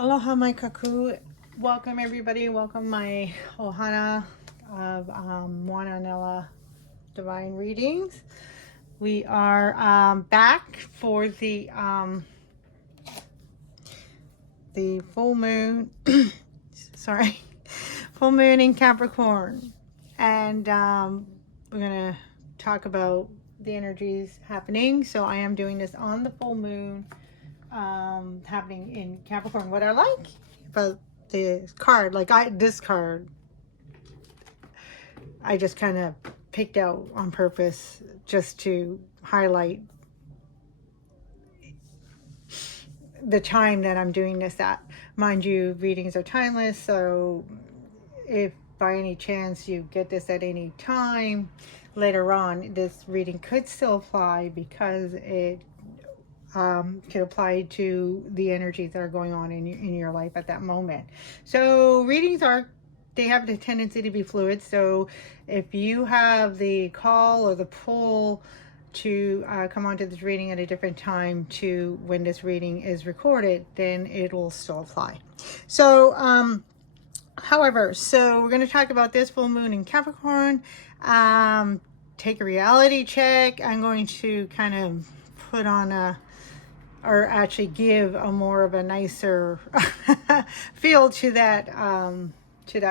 Aloha my kaku. Welcome everybody. Welcome my ohana of Moana Anela divine readings. We are back for the full moon. Sorry, full moon in Capricorn, and we're gonna talk about the energies happening. So I am doing this on the full moon happening in Capricorn. What I like about the card, this card, I just kind of picked out on purpose just to highlight the time that I'm doing this at. Mind you, readings are timeless, so if by any chance you get this at any time later on, this reading could still apply because it could apply to the energies that are going on in your life at that moment. So readings they have the tendency to be fluid. So if you have the call or the pull to come onto this reading at a different time to when this reading is recorded, then it'll still apply. So however, so we're going to talk about this full moon in Capricorn. Take a reality check. I'm going to kind of put on or actually give a more of a nicer feel to that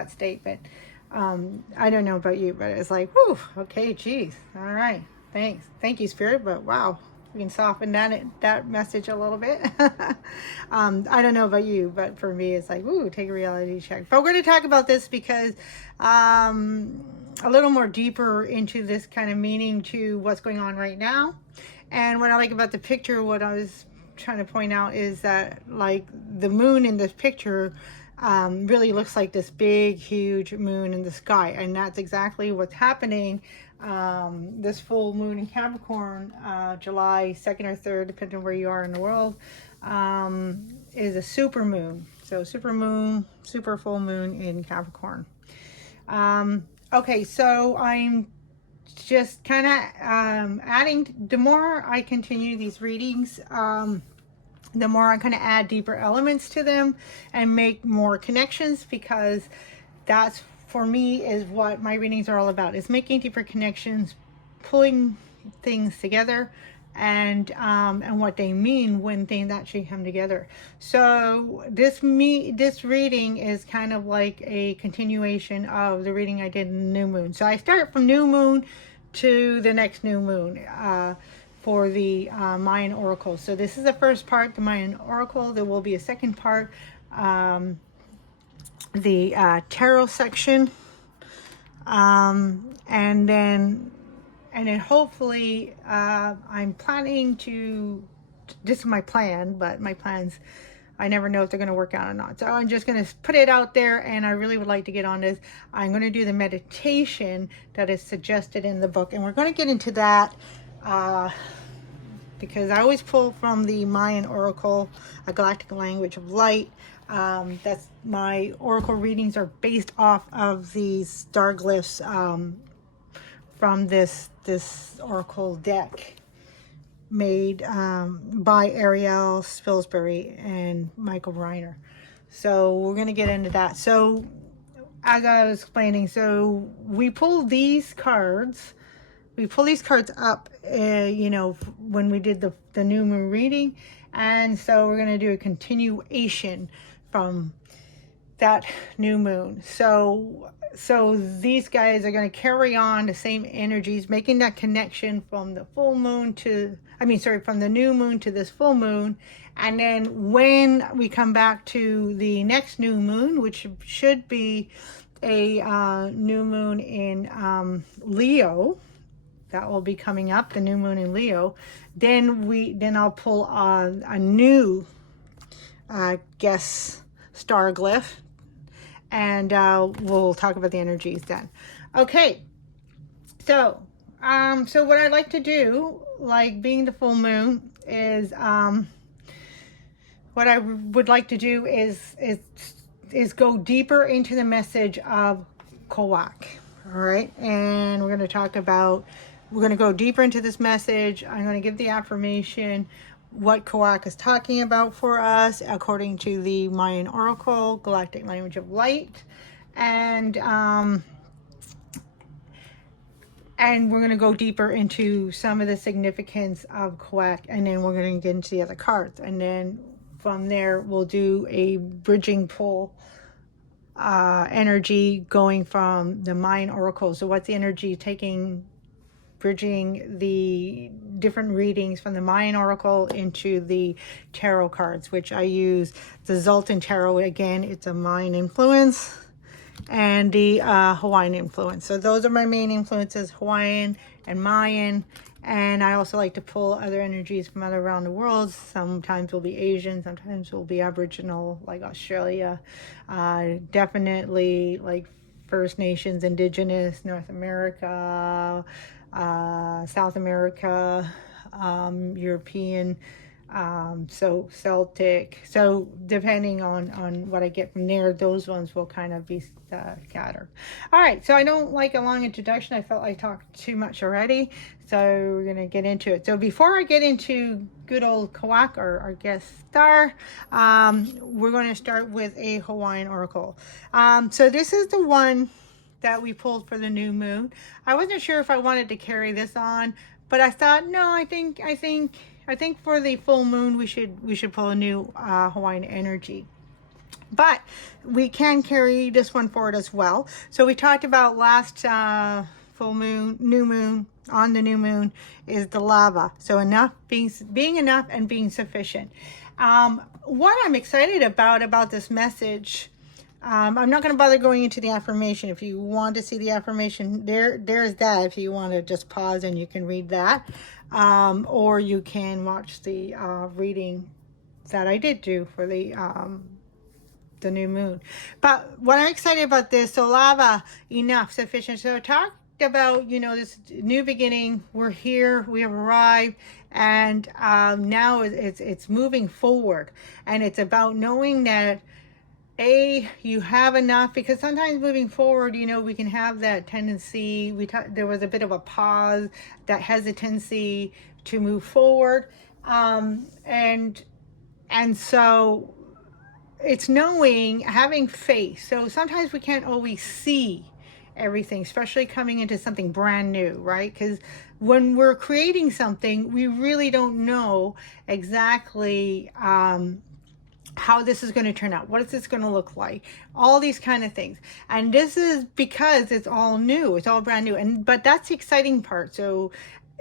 statement. I don't know about you, but it's like, whew, okay, geez, all right, thank you, Spirit. But wow, we can soften that message a little bit. I don't know about you, but for me, it's like, ooh, take a reality check. But we're going to talk about this because a little more deeper into this kind of meaning to what's going on right now. And what I like about the picture, what I was trying to point out is that, like, the moon in this picture really looks like this big, huge moon in the sky. And that's exactly what's happening. This full moon in Capricorn, July 2nd or 3rd, depending on where you are in the world, is a super moon. So super moon, super full moon in Capricorn. Okay, so I'm just kind of adding, the more I continue these readings, the more I kind of add deeper elements to them and make more connections, because that's, for me, is what my readings are all about, is making deeper connections, pulling things together, and what they mean when things actually come together. So this reading is kind of like a continuation of the reading I did in the new moon. So I start from new moon to the next new moon for the Mayan Oracle. So this is the first part, the Mayan Oracle. There will be a second part, the tarot section, and then hopefully I'm planning to, this is my plan, but my plans, I never know if they're going to work out or not. So I'm just going to put it out there, and I really would like to get on this. I'm going to do the meditation that is suggested in the book, and we're going to get into that because I always pull from the Mayan Oracle, a galactic language of light. That's my oracle readings are based off of these star glyphs from this oracle deck made by Ariel Spilsbury and Michael Reiner. So we're going to get into that. So as I was explaining, so we pull these cards up, when we did the new moon reading. And so we're going to do a continuation from that new moon. So these guys are going to carry on the same energies, making that connection from the full moon from the new moon to this full moon. And then when we come back to the next new moon, which should be a new moon in Leo, that will be coming up, the new moon in Leo, then I'll pull a new guest star glyph, and we'll talk about the energies then. Okay, so what I like to do, like being the full moon, is what I would like to do is go deeper into the message of Kowak. All right, and we're going to go deeper into this message. I'm going to give the affirmation, what Kawak is talking about for us according to the Mayan Oracle, Galactic Language of Light. And we're going to go deeper into some of the significance of Kawak, and then we're going to get into the other cards. And then from there, we'll do a bridging pull energy going from the Mayan Oracle. So what's the energy bridging the different readings from the Mayan Oracle into the tarot cards, which I use the Zoltan Tarot. Again, it's a Mayan influence, and the Hawaiian influence. So those are my main influences, Hawaiian and Mayan. And I also like to pull other energies from other around the world. Sometimes will be Asian, sometimes will be Aboriginal, like Australia. Definitely like First Nations, Indigenous, North America, South America, European, so Celtic. So depending on what I get from there, those ones will kind of be scattered. All right, so I don't like a long introduction. I felt I talked too much already, so we're going to get into it. So before I get into good old Kawak, our guest star, we're going to start with a Hawaiian Oracle. So this is the one that we pulled for the new moon. I wasn't sure if I wanted to carry this on, but I thought, no, I think for the full moon we should pull a new Hawaiian energy. But we can carry this one forward as well. So we talked about last full moon, new moon, on the new moon is the lava. So enough, being enough and being sufficient. What I'm excited about this message, I'm not going to bother going into the affirmation. If you want to see the affirmation, there's that. If you want to just pause and you can read that. Or you can watch the reading that I did do for the new moon. But what I'm excited about this, so lava, enough, sufficient. So I talked about, this new beginning. We're here, we have arrived, and now it's moving forward. And it's about knowing that you have enough, because sometimes moving forward, we can have that tendency. There was a bit of a pause, that hesitancy to move forward, and so it's knowing, having faith. So sometimes we can't always see everything, especially coming into something brand new, right? Because when we're creating something, we really don't know exactly how this is going to turn out. What is this going to look like? All these kind of things. And this is because it's all new. It's all brand new. But that's the exciting part. So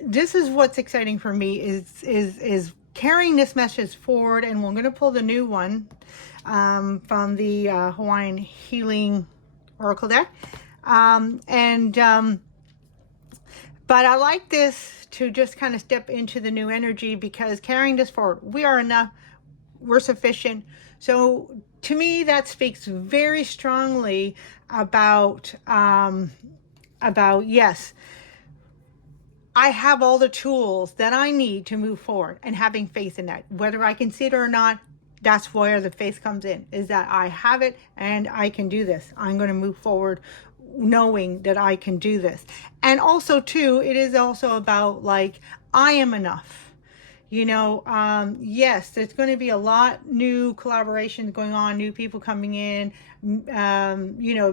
this is what's exciting for me is carrying this message forward. And we're going to pull the new one from the Hawaiian Healing Oracle deck. But I like this to just kind of step into the new energy, because carrying this forward, we are enough, we're sufficient. So to me, that speaks very strongly about yes, I have all the tools that I need to move forward, and having faith in that. Whether I can see it or not, that's where the faith comes in, is that I have it and I can do this. I'm going to move forward knowing that I can do this. And also too, it is also about like, I am enough. Yes, there's going to be a lot new collaborations going on, new people coming in,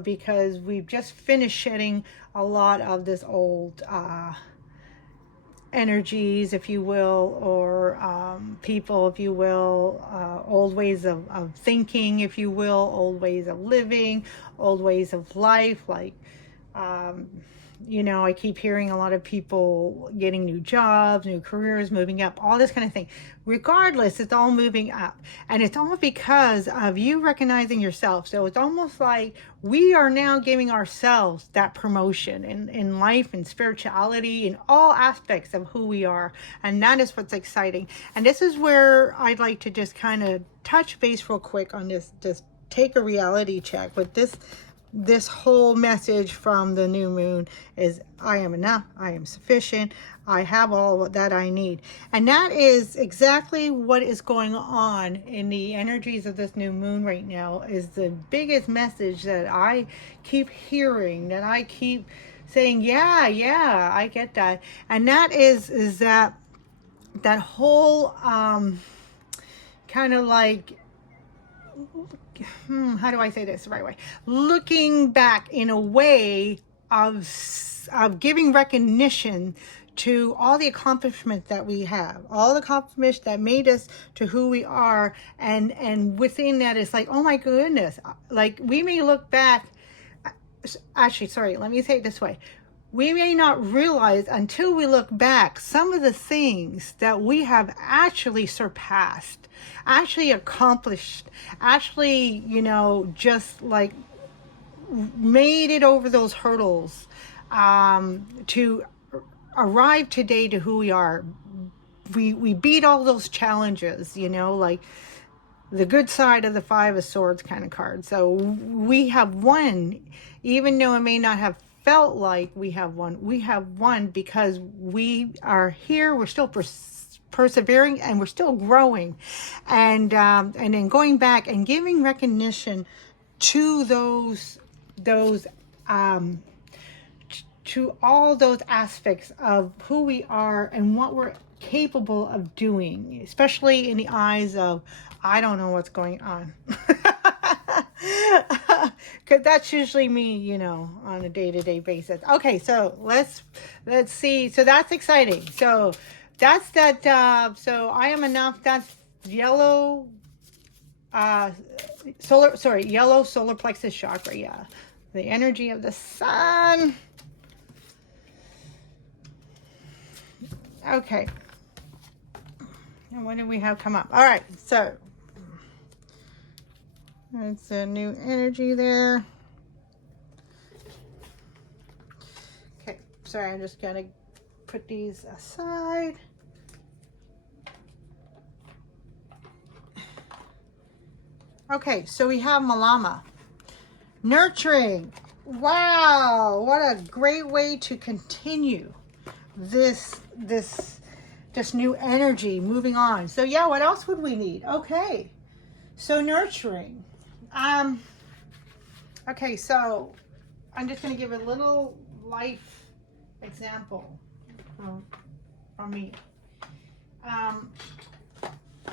because we've just finished shedding a lot of this old energies, if you will, or people, if you will, old ways of thinking, if you will, old ways of living, old ways of life. Like, I keep hearing a lot of people getting new jobs, new careers, moving up, all this kind of thing. Regardless, it's all moving up. And it's all because of you recognizing yourself. So it's almost like we are now giving ourselves that promotion in life and spirituality, in all aspects of who we are. And that is what's exciting. And this is where I'd like to just kind of touch base real quick on this, just take a reality check with this whole message from the new moon is I am enough, I am sufficient, I have all that I need. And that is exactly what is going on in the energies of this new moon right now, is the biggest message that I keep hearing, that I keep saying, yeah, I get that. And that is that that whole kind of like, how do I say this the right way? Looking back in a way of giving recognition to all the accomplishments that we have, all the accomplishments that made us to who we are, and within that it's like, oh my goodness, like we may look back. Actually, sorry, let me say it this way. We may not realize until we look back some of the things that we have actually surpassed, actually accomplished, actually, just like made it over those hurdles to arrive today to who we are. We beat all those challenges, like the good side of the Five of Swords kind of card. So we have won, even though it may not have felt like we have won because we are here. We're still persevering and we're still growing, and then going back and giving recognition to those to all those aspects of who we are and what we're capable of doing, especially in the eyes of, I don't know what's going on. Because that's usually me, on a day-to-day basis. Okay, so let's see. So that's exciting. So that's that. So I am enough. That's yellow yellow solar plexus chakra. Yeah, the energy of the sun. Okay. And what do we have come up? All right, so that's a new energy there. Okay, sorry, I'm just gonna put these aside. Okay, so we have Malama. Nurturing. Wow, what a great way to continue this new energy moving on. So yeah, what else would we need? Okay, so nurturing. Okay, so I'm just going to give a little life example from me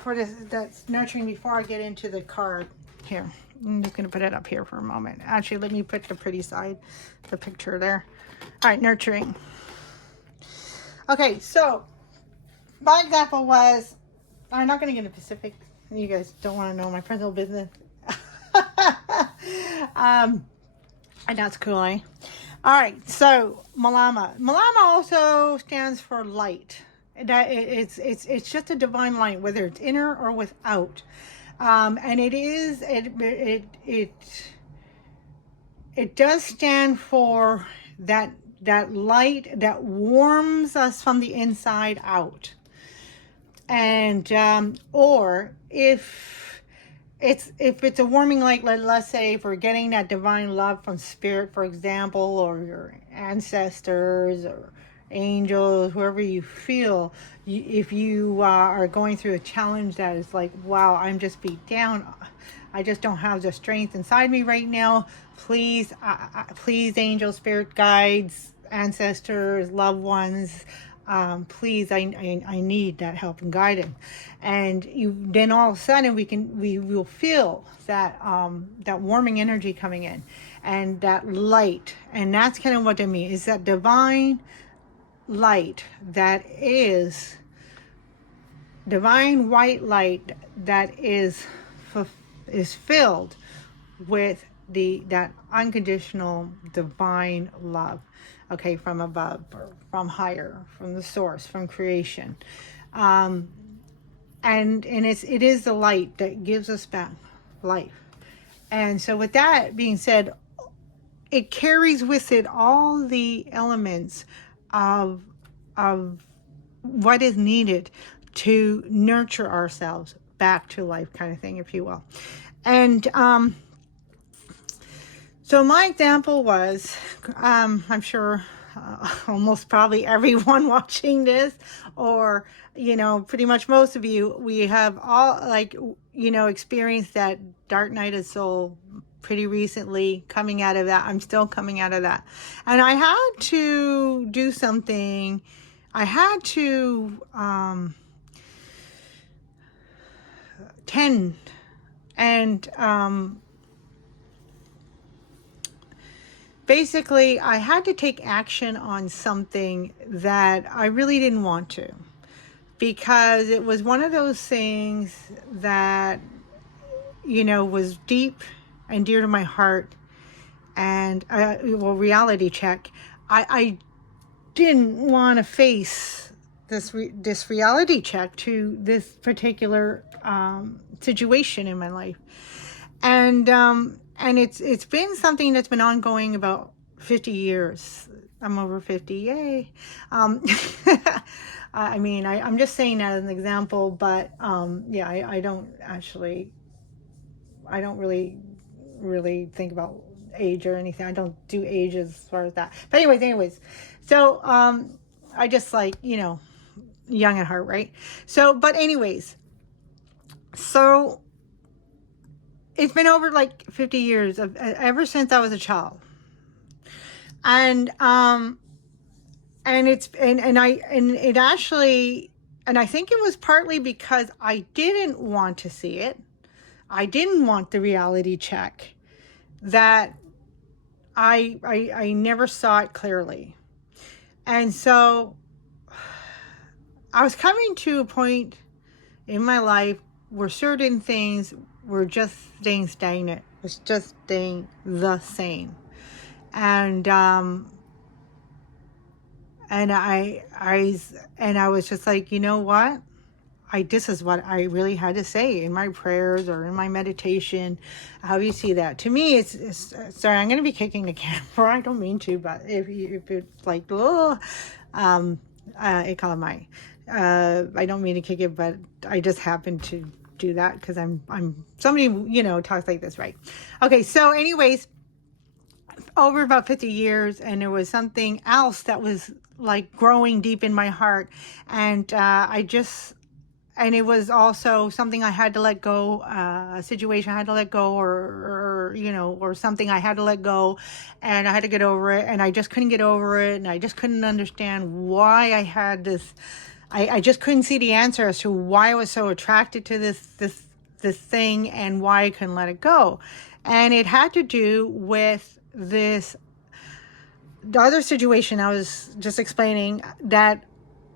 for this that's nurturing before I get into the card here. I'm just going to put it up here for a moment. Actually, let me put the pretty side, the picture there. All right, nurturing. Okay, so my example was, I'm not going to get into Pacific. You guys don't want to know my personal business. And that's cool, eh? All right, so Malama. Malama also stands for light. That it's just a divine light, whether it's inner or without. And it does stand for that light that warms us from the inside out. And or if it's a warming light, let's say if we're getting that divine love from spirit, for example, or your ancestors or angels, whoever you feel, if you are going through a challenge that is like, wow, I'm just beat down, I just don't have the strength inside me right now, please angels, spirit guides, ancestors, loved ones, please, I need that help and guidance. And then all of a sudden we will feel that that warming energy coming in, and that light. And that's kind of what I mean, is that divine light, that is divine white light, that is filled with that unconditional divine love, okay, from above, or from higher, from the source, from creation, and it is the light that gives us back life. And so with that being said, it carries with it all the elements of what is needed to nurture ourselves back to life, kind of thing, if you will. And so my example was, I'm sure almost probably everyone watching this, or pretty much most of you, we have all experienced that dark night of soul pretty recently. Coming out of that, I'm still coming out of that, and I had to do something. I had to 10. And basically, I had to take action on something that I really didn't want to, because it was one of those things that, was deep and dear to my heart. And, reality check. I didn't want to face this reality check to this particular situation in my life. And it's been something that's been ongoing about 50 years. I'm over 50, yay. I mean, I'm just saying that as an example, but yeah, I don't really think about age or anything. I don't do age as far as that. But anyways, so I just young at heart, right? So, but anyways, so it's been over 50 years ever since I was a child. And it actually, and I think it was partly because I didn't want to see it. I didn't want the reality check, that I never saw it clearly. And so I was coming to a point in my life where certain things were just staying stagnant. It was just staying the same. And I was just like, you know what? This is what I really had to say in my prayers or in my meditation. How you see that? To me, it's sorry, I'm going to be kicking the camera. I don't mean to, but if it's like, oh, I call it my, I don't mean to kick it, but I just happen to do that because I'm somebody, talks like this, right? Okay. So anyways, over about 50 years, and there was something else that was growing deep in my heart. And, and it was also something I had to let go, a situation I had to let go, or something I had to let go, and I had to get over it, and I just couldn't get over it, and I just couldn't understand why I had this. I just couldn't see the answer as to why I was so attracted to this thing and why I couldn't let it go. And it had to do with the other situation I was just explaining, that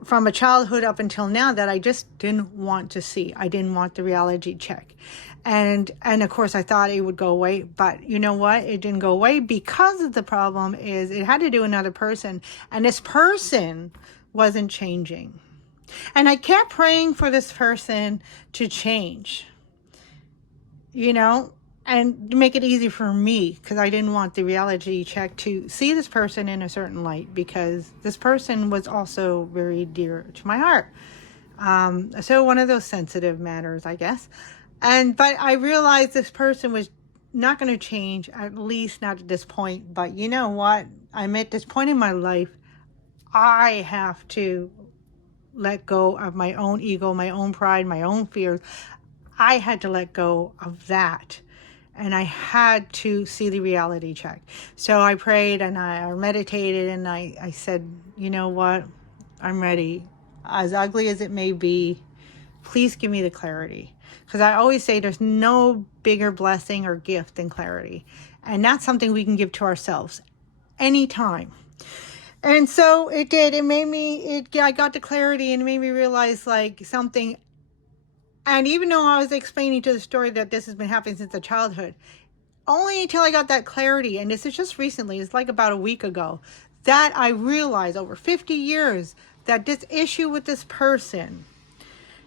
from a childhood up until now, that I just didn't want to see. I didn't want the reality check. And of course I thought it would go away, but you know what? It didn't go away, because of the problem is it had to do with another person, and this person wasn't changing. And I kept praying for this person to change, and to make it easy for me, because I didn't want the reality check to see this person in a certain light, because this person was also very dear to my heart. So one of those sensitive matters, I guess. But I realized this person was not going to change, at least not at this point. But you know what? I'm at this point in my life, I have to let go of my own ego, my own pride, my own fears. I had to let go of that. And I had to see the reality check. So I prayed and I meditated, and I said, you know what? I'm ready. As ugly as it may be, please give me the clarity. Because I always say there's no bigger blessing or gift than clarity. And that's something we can give to ourselves anytime. And so it did. I got the clarity, and it made me realize something. And even though I was explaining to the story that this has been happening since the childhood, only until I got that clarity, and this is just recently, it's about a week ago, that I realized over 50 years that this issue with this person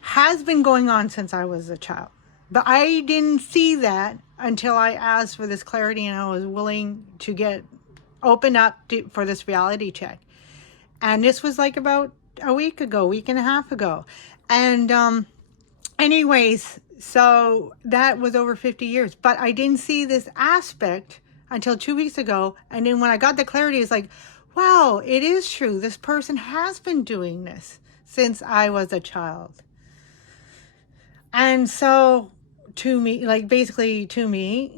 has been going on since I was a child. But I didn't see that until I asked for this clarity, and I was willing to open up for this reality check. And this was about a week and a half ago. And, anyways, so that was over 50 years, but I didn't see this aspect until 2 weeks ago. And then when I got the clarity, it's wow, it is true. This person has been doing this since I was a child. And so to me, basically to me,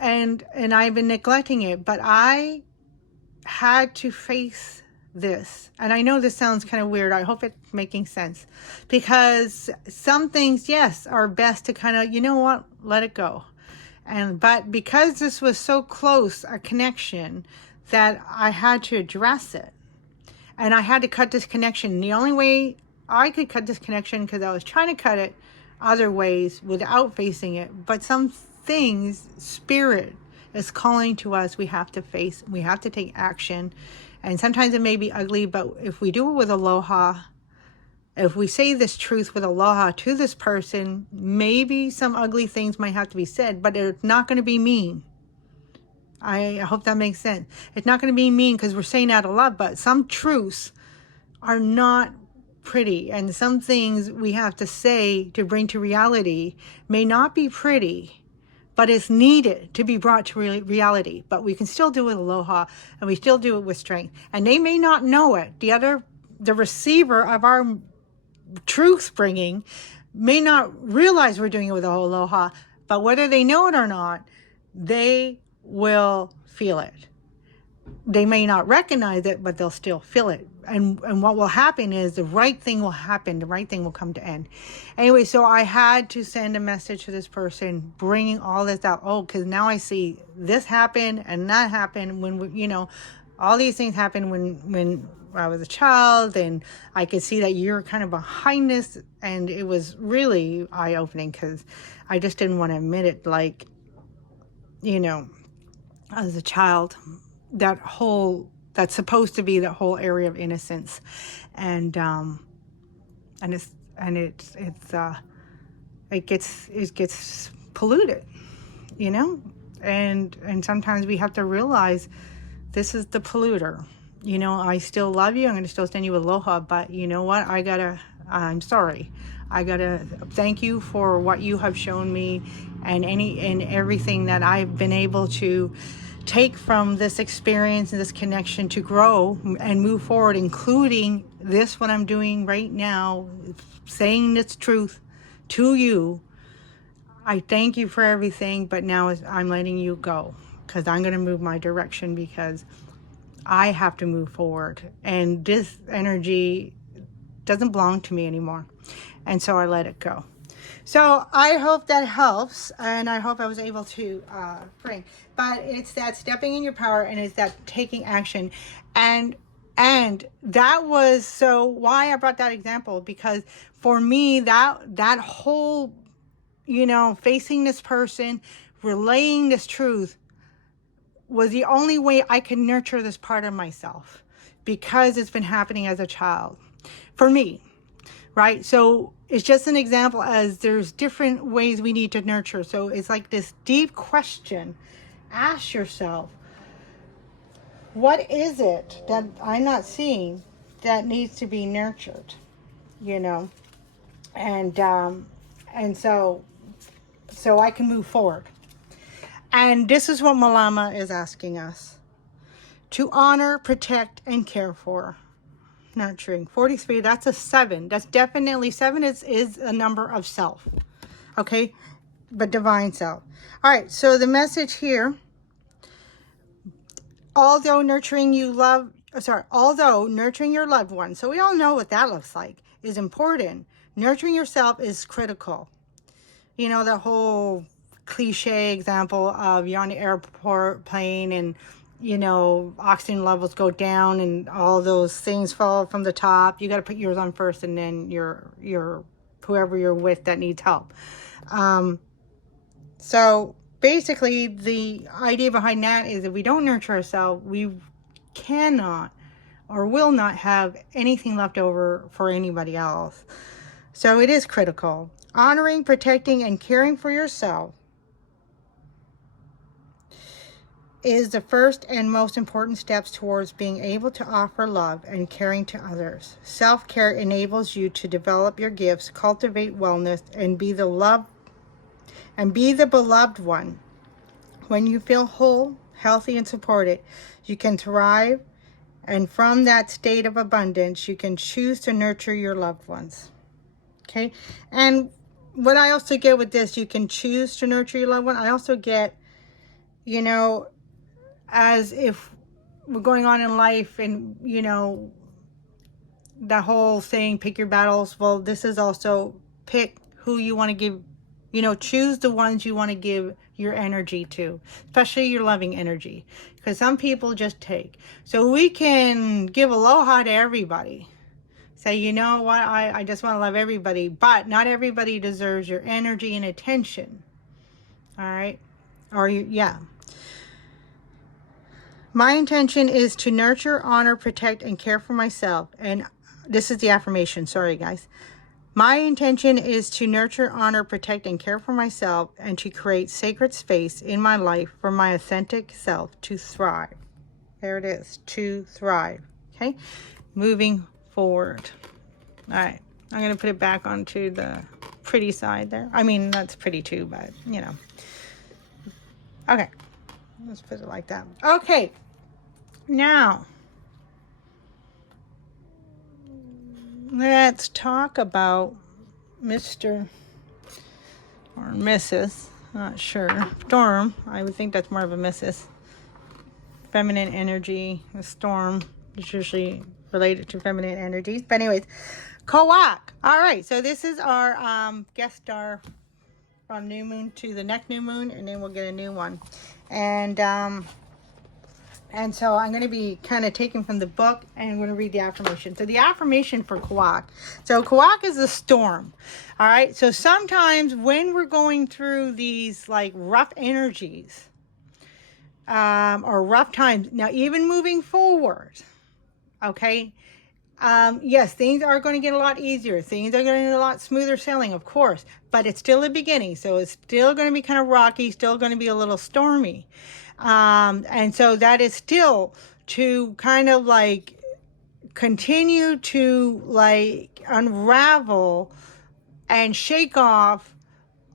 and I've been neglecting it, but I had to face this. And I know this sounds kind of weird. I hope it's making sense, because some things, yes, are best to kind of, you know what, let it go. But because this was so close a connection, that I had to address it, and I had to cut this connection. The only way I could cut this connection, because I was trying to cut it other ways without facing it, but some things, spirit is calling to us, we have to face, we have to take action. And sometimes it may be ugly, but if we do it with aloha, if we say this truth with aloha to this person, maybe some ugly things might have to be said, but it's not going to be mean. I hope that makes sense. It's not going to be mean because we're saying out of love, but some truths are not pretty. And some things we have to say to bring to reality may not be pretty, but it's needed to be brought to reality. But we can still do it with aloha, and we still do it with strength. And they may not know it. The receiver of our truth bringing may not realize we're doing it with aloha, but whether they know it or not, they will feel it. They may not recognize it, but they'll still feel it. And what will happen is the right thing will happen. The right thing will come to end. Anyway, so I had to send a message to this person, bringing all this out. Oh, because now I see this happen and that happened when, all these things happened when I was a child, and I could see that you're kind of behind this. And it was really eye-opening, because I just didn't want to admit it. Like, as a child, that's supposed to be the whole area of innocence, and it gets polluted, and sometimes we have to realize this is the polluter. I still love you. I'm going to still send you aloha, but you know what? I'm sorry. I gotta thank you for what you have shown me, and everything that I've been able to take from this experience and this connection to grow and move forward, including this, what I'm doing right now, saying this truth to you. I thank you for everything, but now I'm letting you go, because I'm going to move my direction, because I have to move forward, and this energy doesn't belong to me anymore. And so I let it go. So I hope that helps, and I hope I was able to bring. But it's that stepping in your power, and it's that taking action. And that was so why I brought that example, because for me, that whole, facing this person, relaying this truth, was the only way I could nurture this part of myself, because it's been happening as a child for me. Right? So it's just an example, as there's different ways we need to nurture. So it's like this deep question. Ask yourself, what is it that I'm not seeing that needs to be nurtured? And so I can move forward. And this is what Malama is asking us: to honor, protect, and care for. Nurturing. 43, that's a 7. That's definitely 7 is a number of self. Okay? But divine self. All right, so the message here: although nurturing your loved one, so we all know what that looks like, is important. Nurturing yourself is critical. The whole cliche example of you're on the airplane and oxygen levels go down and all those things fall from the top. You got to put yours on first, and then your whoever you're with that needs help. So basically, the idea behind that is if we don't nurture ourselves, we cannot or will not have anything left over for anybody else. So it is critical. Honoring, protecting, and caring for yourself is the first and most important steps towards being able to offer love and caring to others. Self-care enables you to develop your gifts, cultivate wellness, and be the beloved one. When you feel whole, healthy, and supported, you can thrive, and from that state of abundance, you can choose to nurture your loved ones. Okay? And what I also get with this, you can choose to nurture your loved one. I also get, as if going on in life, and you know, the whole saying, pick your battles. Well, this is also pick who you want to give, you know, choose the ones you want to give your energy to, especially your loving energy, because some people just take. So we can give aloha to everybody. Say, you know what, I just want to love everybody, but not everybody deserves your energy and attention. All right. Or yeah. My intention is to nurture, honor, protect, and care for myself. And this is the affirmation. Sorry, guys. My intention is to nurture, honor, protect, and care for myself, and to create sacred space in my life for my authentic self to thrive. There it is, to thrive. Okay. Moving forward. All right. I'm going to put it back onto the pretty side there. I mean, that's pretty too, but you know. Okay. Let's put it like that. Okay. Now, let's talk about Mr. or Mrs. Not sure. Storm. I would think that's more of a Mrs. Feminine energy. The storm is usually related to feminine energies. But anyways, Kawak. All right. So this is our guest star from new moon to the next new moon, and then we'll get a new one. And so I'm going to be kind of taking from the book, and I'm going to read the affirmation. So the affirmation for Kawak. So Kawak is a storm. All right. So sometimes when we're going through these like rough energies or rough times, now even moving forward, okay, yes, things are going to get a lot easier. Things are going to get a lot smoother sailing, of course, but it's still a beginning. So it's still going to be kind of rocky, still going to be a little stormy. And so that is still to kind of like continue to like unravel and shake off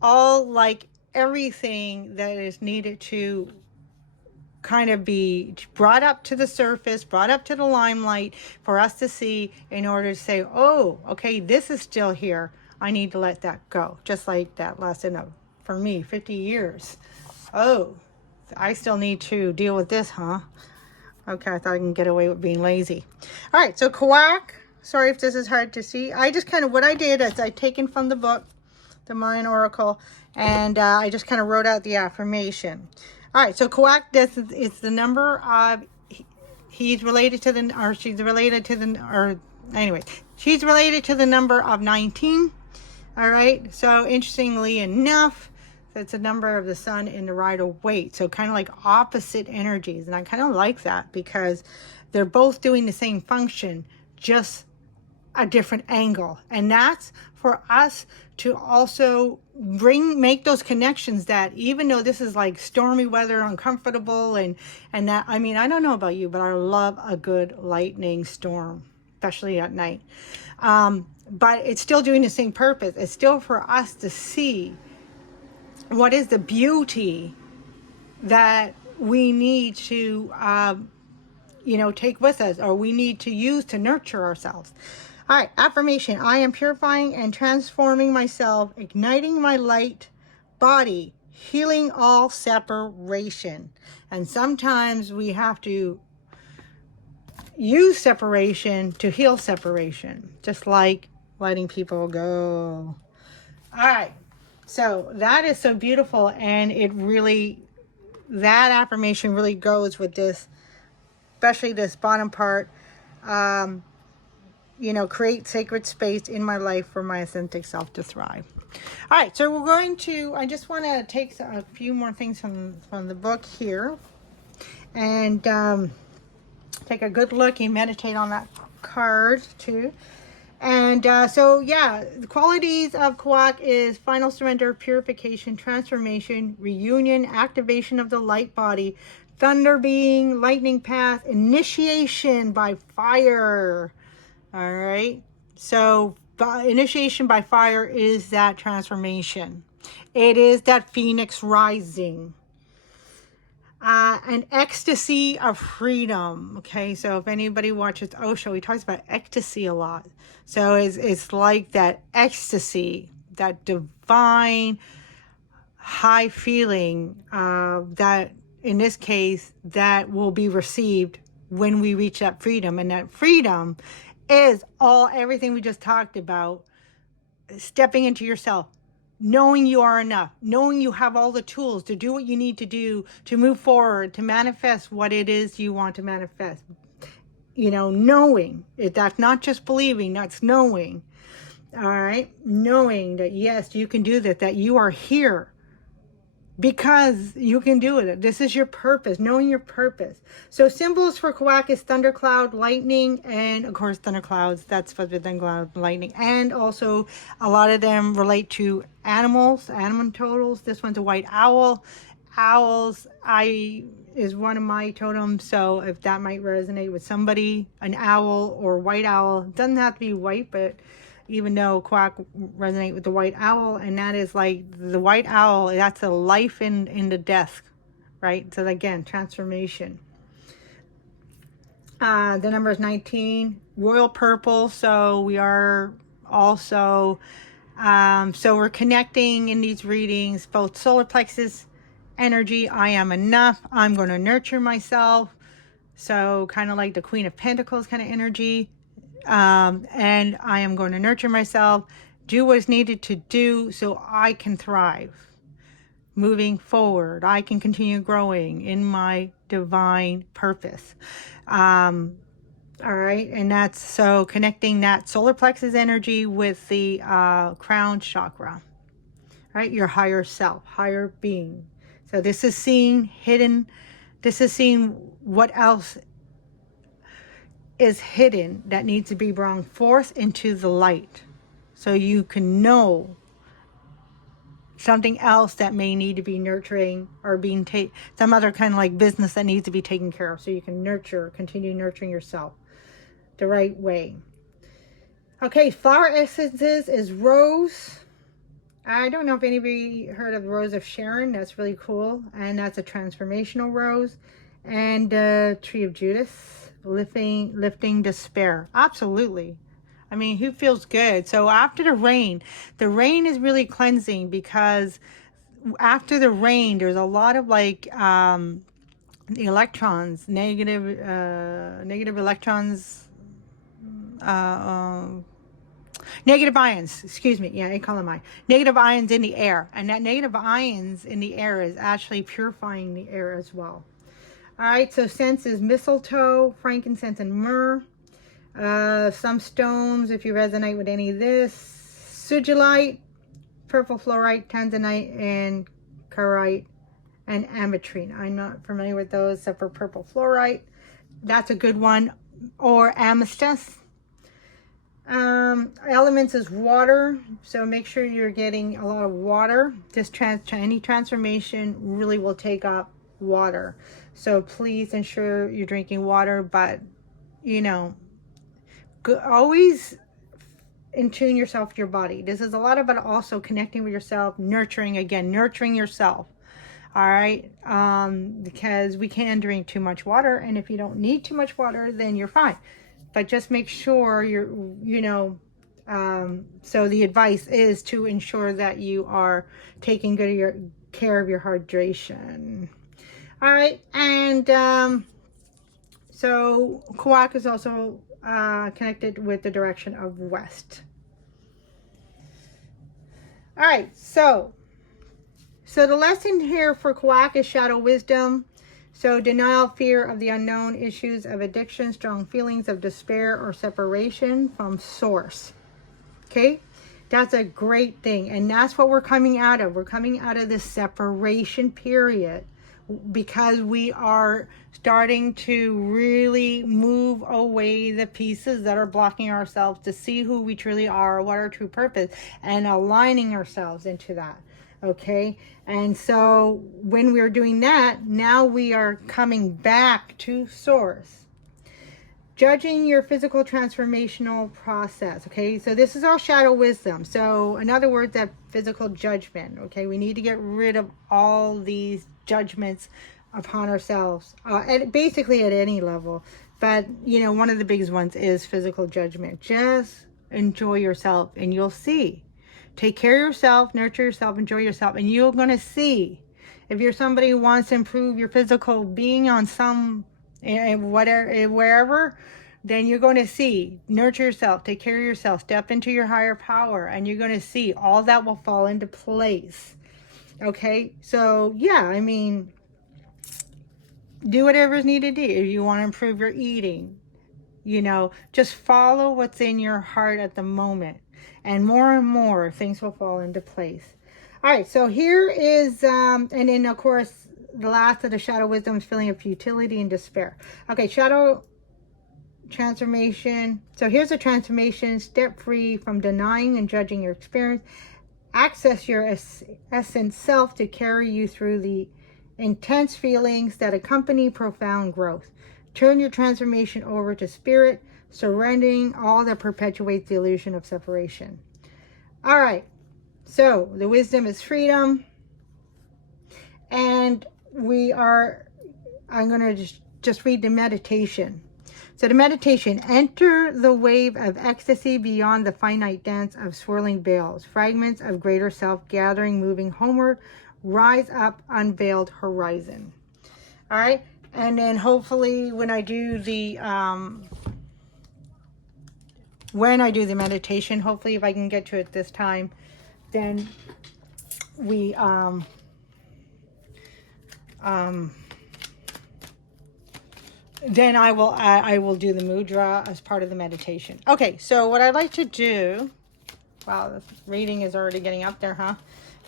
all like everything that is needed to kind of be brought up to the surface, brought up to the limelight for us to see, in order to say, oh, okay, this is still here. I need to let that go. Just like that lesson of, for me, 50 years. Oh, I still need to deal with this, huh? Okay, I thought I can get away with being lazy. All right, so Kawak, sorry if this is hard to see. I just kind of, what I did is I taken from the book, the Mayan Oracle, and I just kind of wrote out the affirmation. All right, so Kawak, it's the number of, he's related to the, or she's related to the, or anyway, she's related to the number of 19. All right, so interestingly enough, it's a number of the sun in the Rider-Waite. So kind of like opposite energies. And I kind of like that because they're both doing the same function, just a different angle. And that's for us to also make those connections, that even though this is like stormy weather, uncomfortable, and that, I mean, I don't know about you, but I love a good lightning storm, especially at night. But it's still doing the same purpose. It's still for us to see what is the beauty that we need to, you know, take with us, or we need to use to nurture ourselves. All right, affirmation. I am purifying and transforming myself, igniting my light body, healing all separation. And sometimes we have to use separation to heal separation, just like letting people go. All right. So that is so beautiful, and it really, that affirmation really goes with this, especially this bottom part. You know, create sacred space in my life for my authentic self to thrive. All right, so we're going to, I just want to take a few more things from the book here, and take a good look and meditate on that card too. And so, yeah, the qualities of Kawak is final surrender, purification, transformation, reunion, activation of the light body, thunder being, lightning path, initiation by fire. All right. So initiation by fire is that transformation. It is that phoenix rising. An ecstasy of freedom. Okay, so if anybody watches Osho, he talks about ecstasy a lot. So it's like that ecstasy, that divine high feeling that in this case that will be received when we reach that freedom. And that freedom is everything we just talked about. Stepping into yourself, knowing you are enough, knowing you have all the tools to do what you need to do to move forward, to manifest what it is you want to manifest. Knowing it, that's not just believing, that's knowing. All right, knowing that yes, you can do this, that you are here because you can do it. This is your purpose, knowing your purpose. So symbols for Kawak is thundercloud, lightning, and of course thunderclouds, that's for the thundercloud, lightning. And also a lot of them relate to animals, animal totals. This one's a white owl. Owls is one of my totems, so if that might resonate with somebody, an owl or white owl, doesn't have to be white, but even though Quack resonate with the white owl, and that is like the white owl, that's a life in the death, right? So again, transformation. The number is 19, royal purple. So we are also, so we're connecting in these readings, both solar plexus energy, I am enough, I'm going to nurture myself. So kind of like the Queen of Pentacles kind of energy. And I am going to nurture myself, do what is needed to do so I can thrive. Moving forward, I can continue growing in my divine purpose. All right, and that's so connecting that solar plexus energy with the crown chakra, right? Your higher self, higher being. So this is seeing hidden, this is seeing what else is hidden that needs to be brought forth into the light, so you can know something else that may need to be nurturing or being some other kind of like business that needs to be taken care of, so you can continue nurturing yourself the right way. Okay, flower essences is rose. I don't know if anybody heard of the Rose of Sharon. That's really cool, and that's a transformational rose. And Tree of Judas, lifting despair. Absolutely. I mean, who feels good? So after the rain is really cleansing, because after the rain, there's a lot of like the electrons, negative electrons, negative ions, excuse me. Yeah, I call them negative ions in the air. And that negative ions in the air is actually purifying the air as well. All right, so scents is mistletoe, frankincense, and myrrh. Some stones, if you resonate with any of this, sugilite, purple fluorite, tanzanite, and carite, and ametrine. I'm not familiar with those except for purple fluorite. That's a good one. Or amethyst. Elements is water, so make sure you're getting a lot of water. Any transformation really will take up water, so please ensure you're drinking water. But always in tune yourself to your body. This is a lot about also connecting with yourself, nurturing yourself. All right, because we can drink too much water, and if you don't need too much water, then you're fine. But just make sure you're, so the advice is to ensure that you are taking good care of your hydration. All right, and so Kawak is also connected with the direction of west. All right, so the lesson here for Kawak is shadow wisdom. So denial, fear of the unknown, issues of addiction, strong feelings of despair or separation from source. Okay, that's a great thing, and that's what we're coming out of. We're coming out of this separation period because we are starting to really move away the pieces that are blocking ourselves to see who we truly are, what our true purpose, and aligning ourselves into that. Okay, and so when we're doing that, now we are coming back to source. Judging your physical transformational process. Okay, so this is all shadow wisdom. So in other words, that physical judgment. Okay, we need to get rid of all these judgments upon ourselves, basically at any level. But one of the biggest ones is physical judgment. Just enjoy yourself, and you'll see. Take care of yourself, nurture yourself, enjoy yourself, and you're going to see if you're somebody who wants to improve your physical being in and whatever, wherever, then you're going to see, nurture yourself, take care of yourself, step into your higher power, and you're going to see all that will fall into place. Okay, so yeah, I mean, do whatever is needed to do. If you want to improve your eating, you know, just follow what's in your heart at the moment, and more things will fall into place. All right, so here is, and then of course, the last of the shadow wisdom is feeling of futility and despair. Okay, shadow transformation. So here's a transformation. Step free from denying and judging your experience. Access your essence self to carry you through the intense feelings that accompany profound growth. Turn your transformation over to spirit, surrendering all that perpetuates the illusion of separation. All right, so the wisdom is freedom. And I'm going to just read the meditation. So the meditation: enter the wave of ecstasy beyond the finite dance of swirling veils, fragments of greater self gathering, moving homeward, rise up, unveiled horizon. All right. And then hopefully when I do the meditation, hopefully if I can get to it this time, then then I will do the mudra as part of the meditation. Okay, so what I'd like to do, wow, the reading is already getting up there, huh?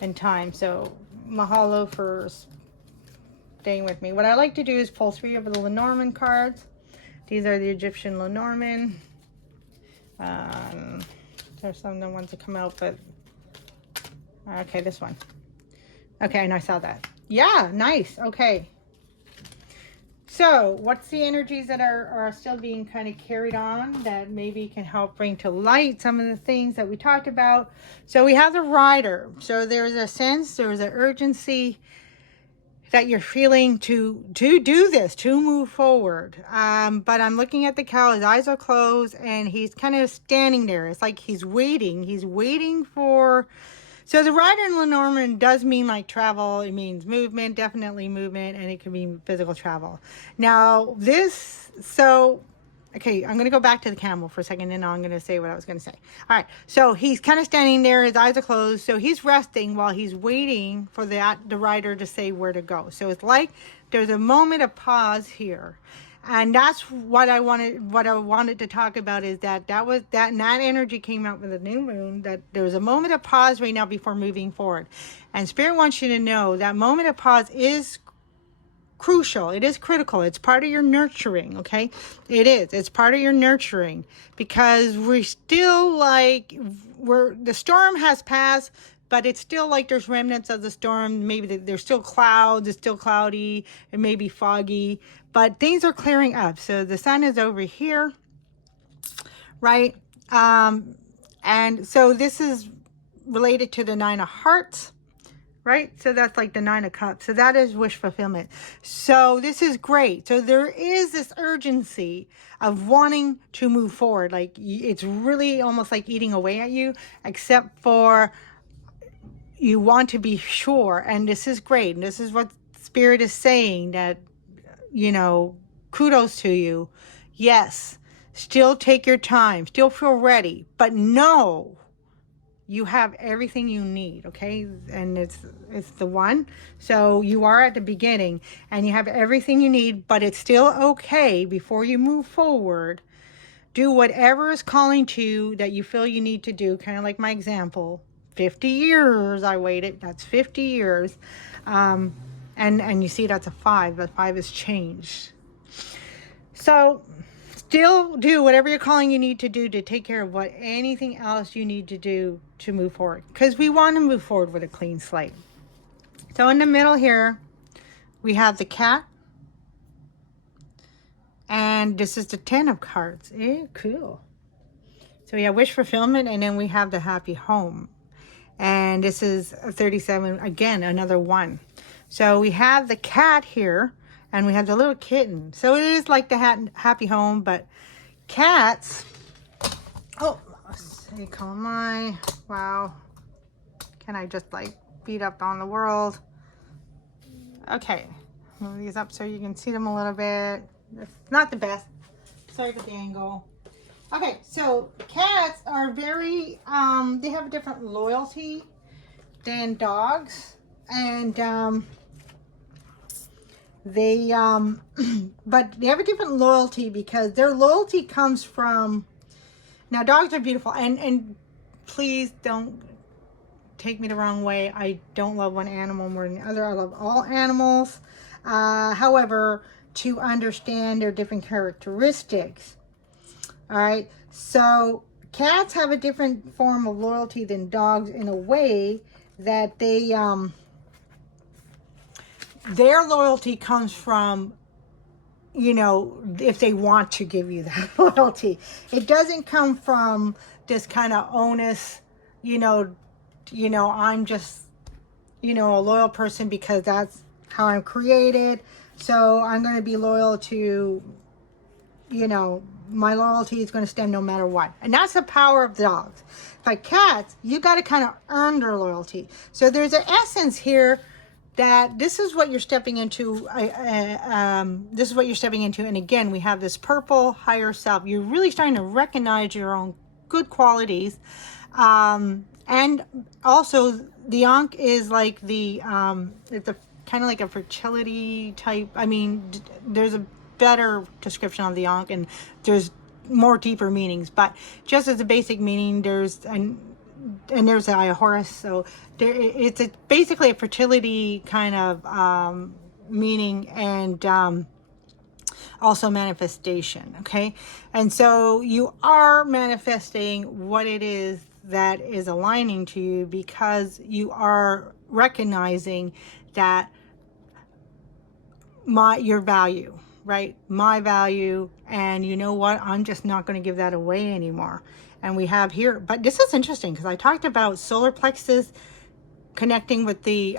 In time. So mahalo for staying with me. What I like to do is pull 3 of the Lenormand cards. These are the Egyptian Lenormand. There's some of the ones that come out, but okay, this one. Okay, and I saw that. Yeah, nice. Okay. So what's the energies that are still being kind of carried on that maybe can help bring to light some of the things that we talked about? So we have the rider. So there's a sense, there's an urgency that you're feeling to do this, to move forward. But I'm looking at the cow, his eyes are closed, and he's kind of standing there. It's like he's waiting for... So the rider in Lenormand does mean like travel. It means movement, definitely movement, and it can be physical travel. Now okay, I'm going to go back to the camel for a second, and now I'm going to say what I was going to say. All right, so he's kind of standing there. His eyes are closed. So he's resting while he's waiting for the rider to say where to go. So it's like there's a moment of pause here. And that's what I wanted to talk about, is that energy came out with the new moon, that there was a moment of pause right now before moving forward. And Spirit wants you to know that moment of pause is crucial. It is critical. It's part of your nurturing, okay? It's part of your nurturing, because we're still like, the storm has passed, but it's still like there's remnants of the storm. Maybe there's still clouds, it's still cloudy, it may be foggy, but things are clearing up. So the sun is over here, right? And so this is related to the 9 of hearts, right? So that's like the 9 of cups. So that is wish fulfillment. So this is great. So there is this urgency of wanting to move forward. Like it's really almost like eating away at you, except for you want to be sure. And this is great. And this is what Spirit is saying, that, you know, kudos to you. Yes, still take your time, still feel ready, but know you have everything you need, okay? And it's the one. So you are at the beginning and you have everything you need, but it's still okay before you move forward. Do whatever is calling to you that you feel you need to do, kind of like my example. 50 years I waited, that's 50 years. And you see that's a 5, but 5 has changed. So still do whatever you're calling you need to do to take care of anything else you need to do to move forward, because we want to move forward with a clean slate. So in the middle here, we have the cat. And this is the 10 of cards. Cool. So we have wish fulfillment, and then we have the happy home. And this is a 37, again, another 1. So we have the cat here, and we have the little kitten. So it is like the happy home, but cats, oh, let's see, come on, wow. Can I just like beat up on the world? Okay, move these up so you can see them a little bit. It's not the best. Sorry for the angle. Okay, so cats are very, they have a different loyalty than dogs. And they, but they have a different loyalty because their loyalty comes from, now dogs are beautiful. And please don't take me the wrong way. I don't love one animal more than the other. I love all animals. However, to understand their different characteristics. All right, so cats have a different form of loyalty than dogs in a way that they, their loyalty comes from, you know, if they want to give you that loyalty. It doesn't come from this kind of onus, you know, I'm just, you know, a loyal person because that's how I'm created. So I'm going to be loyal to, you know, my loyalty is going to stand no matter what. And that's the power of dogs. But cats, you got to kind of earn their loyalty. So there's an essence here that this is what you're stepping into. This is what you're stepping into. And again, we have this purple higher self. You're really starting to recognize your own good qualities. And also the Ankh is like the, it's a kind of like a fertility type. I mean, there's a better description of the Ankh, and there's more deeper meanings, but just as a basic meaning, there's and there's a Horus, so it's basically a fertility kind of meaning, and also manifestation. Okay, and so you are manifesting what it is that is aligning to you because you are recognizing that your value. Right? My value. And you know what? I'm just not going to give that away anymore. And we have here, but this is interesting because I talked about solar plexus connecting with the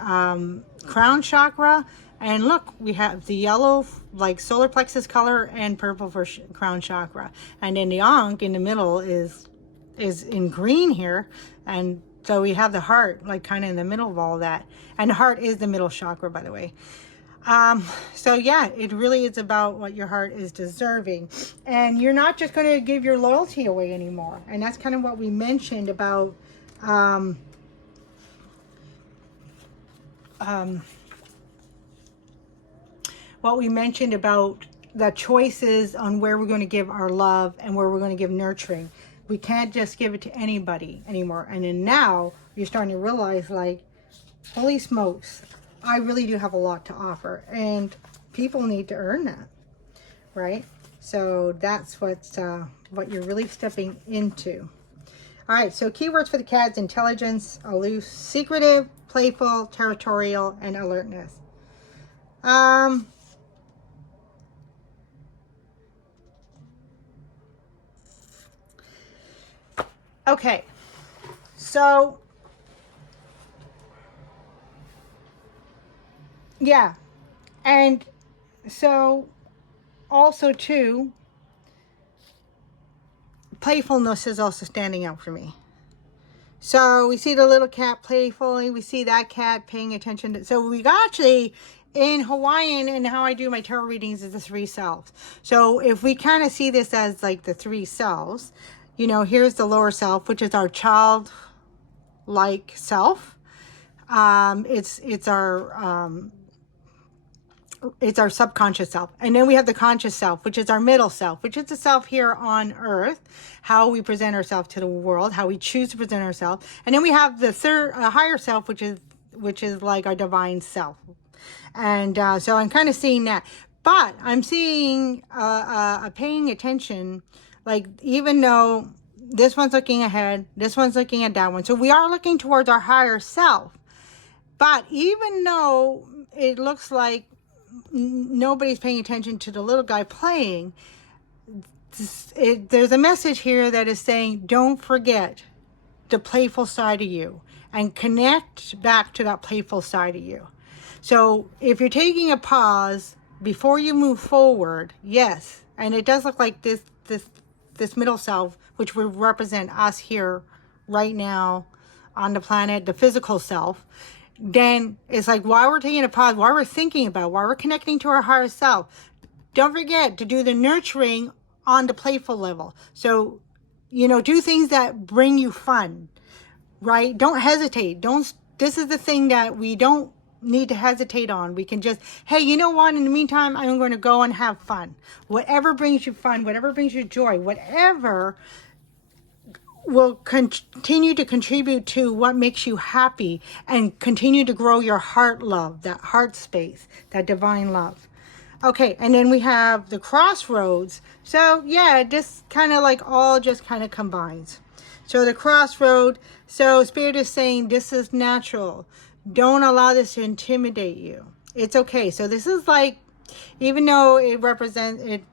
crown chakra. And look, we have the yellow, like solar plexus color, and purple for crown chakra. And then the Ankh in the middle is in green here. And so we have the heart, like kind of in the middle of all that. And the heart is the middle chakra, by the way. So yeah, it really is about what your heart is deserving, and you're not just going to give your loyalty away anymore. And that's kind of what we mentioned about, the choices on where we're going to give our love and where we're going to give nurturing. We can't just give it to anybody anymore. And then now you're starting to realize, like, holy smokes, I really do have a lot to offer, and people need to earn that, right? So that's what you're really stepping into. All right, so keywords for the cats: intelligence, aloof, secretive, playful, territorial, and alertness. Okay, so yeah, and so also too, playfulness is also standing out for me. So we see the little cat playfully, we see that cat paying attention to, so we actually, in Hawaiian and how I do my tarot readings, is the three selves. So if we kind of see this as like the three selves, you know, here's the lower self, which is our child-like self. It's our subconscious self. And then we have the conscious self, which is our middle self, which is the self here on earth, how we present ourselves to the world, how we choose to present ourselves. And then we have the third higher self, which is like our divine self. And so I'm kind of seeing that. But I'm seeing paying attention, like, even though this one's looking ahead, this one's looking at that one. So we are looking towards our higher self. But even though it looks like nobody's paying attention to the little guy playing, there's a message here that is saying, don't forget the playful side of you and connect back to that playful side of you. So if you're taking a pause before you move forward, yes, and it does look like this middle self, which would represent us here right now on the planet, the physical self, then it's like, while we're taking a pause, while we're thinking about, while we're connecting to our higher self, don't forget to do the nurturing on the playful level. So, do things that bring you fun, right? Don't hesitate. This is the thing that we don't need to hesitate on. We can just, hey, you know what? In the meantime, I'm going to go and have fun. Whatever brings you fun, whatever brings you joy, whatever will continue to contribute to what makes you happy and continue to grow your heart love, that heart space, that divine love. Okay, and then we have the crossroads. So yeah, just kind of like all just kind of combines. So the crossroad, so Spirit is saying this is natural. Don't allow this to intimidate you. It's okay. So this is like, even though it represents it,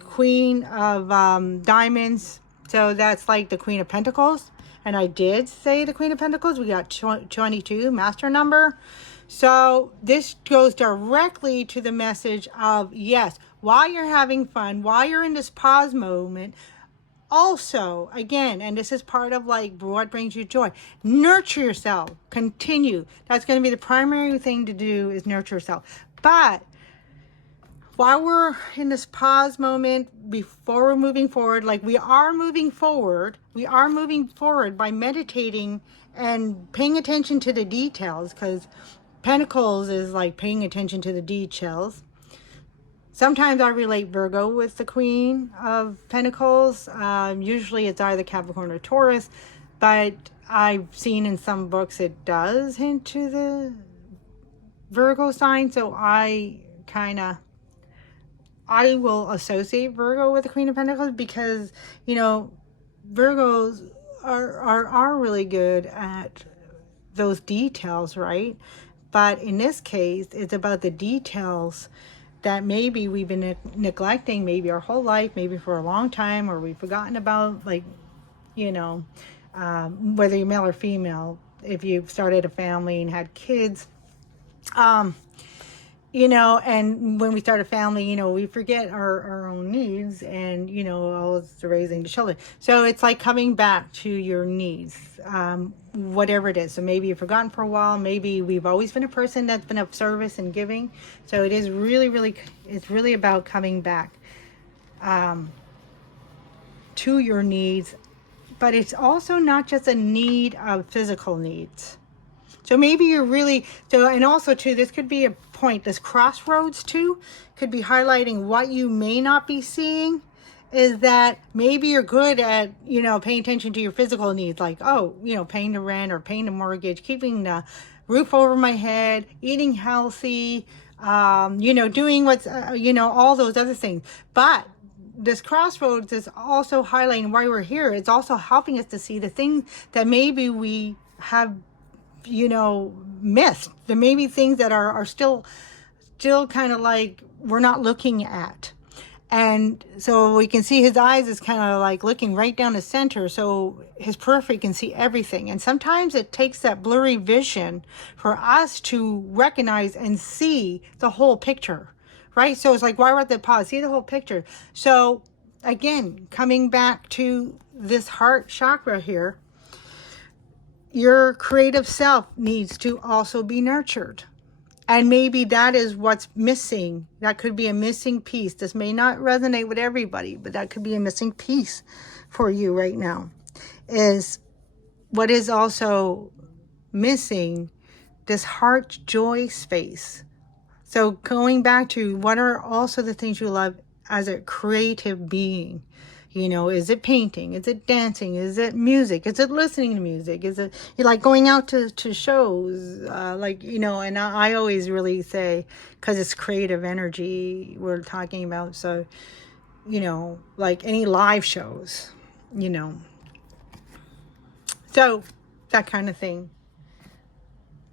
Queen of Diamonds, so that's like the Queen of Pentacles. And I did say the Queen of Pentacles. We got 22, master number. So this goes directly to the message of, yes, while you're having fun, while you're in this pause moment, also, again, and this is part of like what brings you joy, nurture yourself, continue. That's going to be the primary thing to do, is nurture yourself. But while we're in this pause moment, before we're moving forward, like we are moving forward by meditating and paying attention to the details, because Pentacles is like paying attention to the details. Sometimes I relate Virgo with the Queen of Pentacles. Usually it's either Capricorn or Taurus, but I've seen in some books it does hint to the Virgo sign. So I will associate Virgo with the Queen of Pentacles because, Virgos are really good at those details, right? But in this case, it's about the details that maybe we've been neglecting, maybe our whole life, maybe for a long time, or we've forgotten about, like, whether you're male or female, if you've started a family and had kids, and when we start a family, we forget our own needs and, all the raising the children. So it's like coming back to your needs, whatever it is. So maybe you've forgotten for a while. Maybe we've always been a person that's been of service and giving. So it is it's really about coming back to your needs. But it's also not just a need of physical needs. So maybe you're really, and also too, this could be a point, this crossroads too, could be highlighting what you may not be seeing, is that maybe you're good at, paying attention to your physical needs, like, paying the rent or paying the mortgage, keeping the roof over my head, eating healthy, doing what's, all those other things. But this crossroads is also highlighting why we're here. It's also helping us to see the things that maybe we have missed. There may be things that are still kind of like we're not looking at. And so we can see his eyes is kind of like looking right down the center. So his periphery can see everything. And sometimes it takes that blurry vision for us to recognize and see the whole picture, right? So it's like, why we're at the pause, see the whole picture. So again, coming back to this heart chakra here, your creative self needs to also be nurtured. And maybe that is what's missing. That could be a missing piece. This may not resonate with everybody, but that could be a missing piece for you right now. Is what is also missing, this heart joy space. So going back to what are also the things you love as a creative being. Is it painting? Is it dancing? Is it music? Is it listening to music? Is it like going out to shows? And I always really say, because it's creative energy we're talking about. So, like any live shows, So that kind of thing.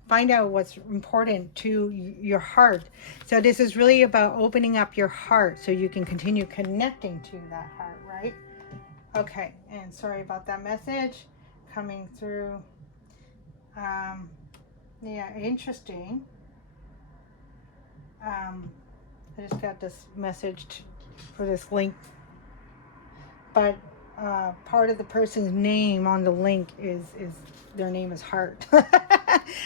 Find out what's important to your heart. So this is really about opening up your heart so you can continue connecting to that heart, right? Okay, and sorry about that message coming through. Yeah, interesting. I just got this message for this link, but part of the person's name on the link is their name is Heart.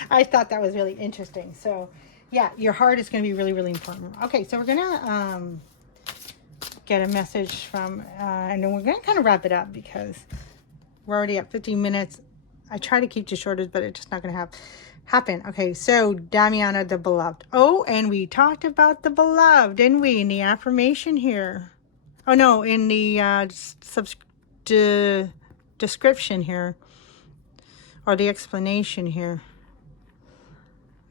I thought that was really interesting. So yeah, your heart is going to be really, really important. Okay, so we're going to get a message from, and then we're going to kind of wrap it up because we're already at 15 minutes. I try to keep the shortest, but it's just not going to happen. Okay, so Damiana, the beloved. Oh, and we talked about the beloved, didn't we, in the affirmation here? Oh, no, in the description here, or the explanation here.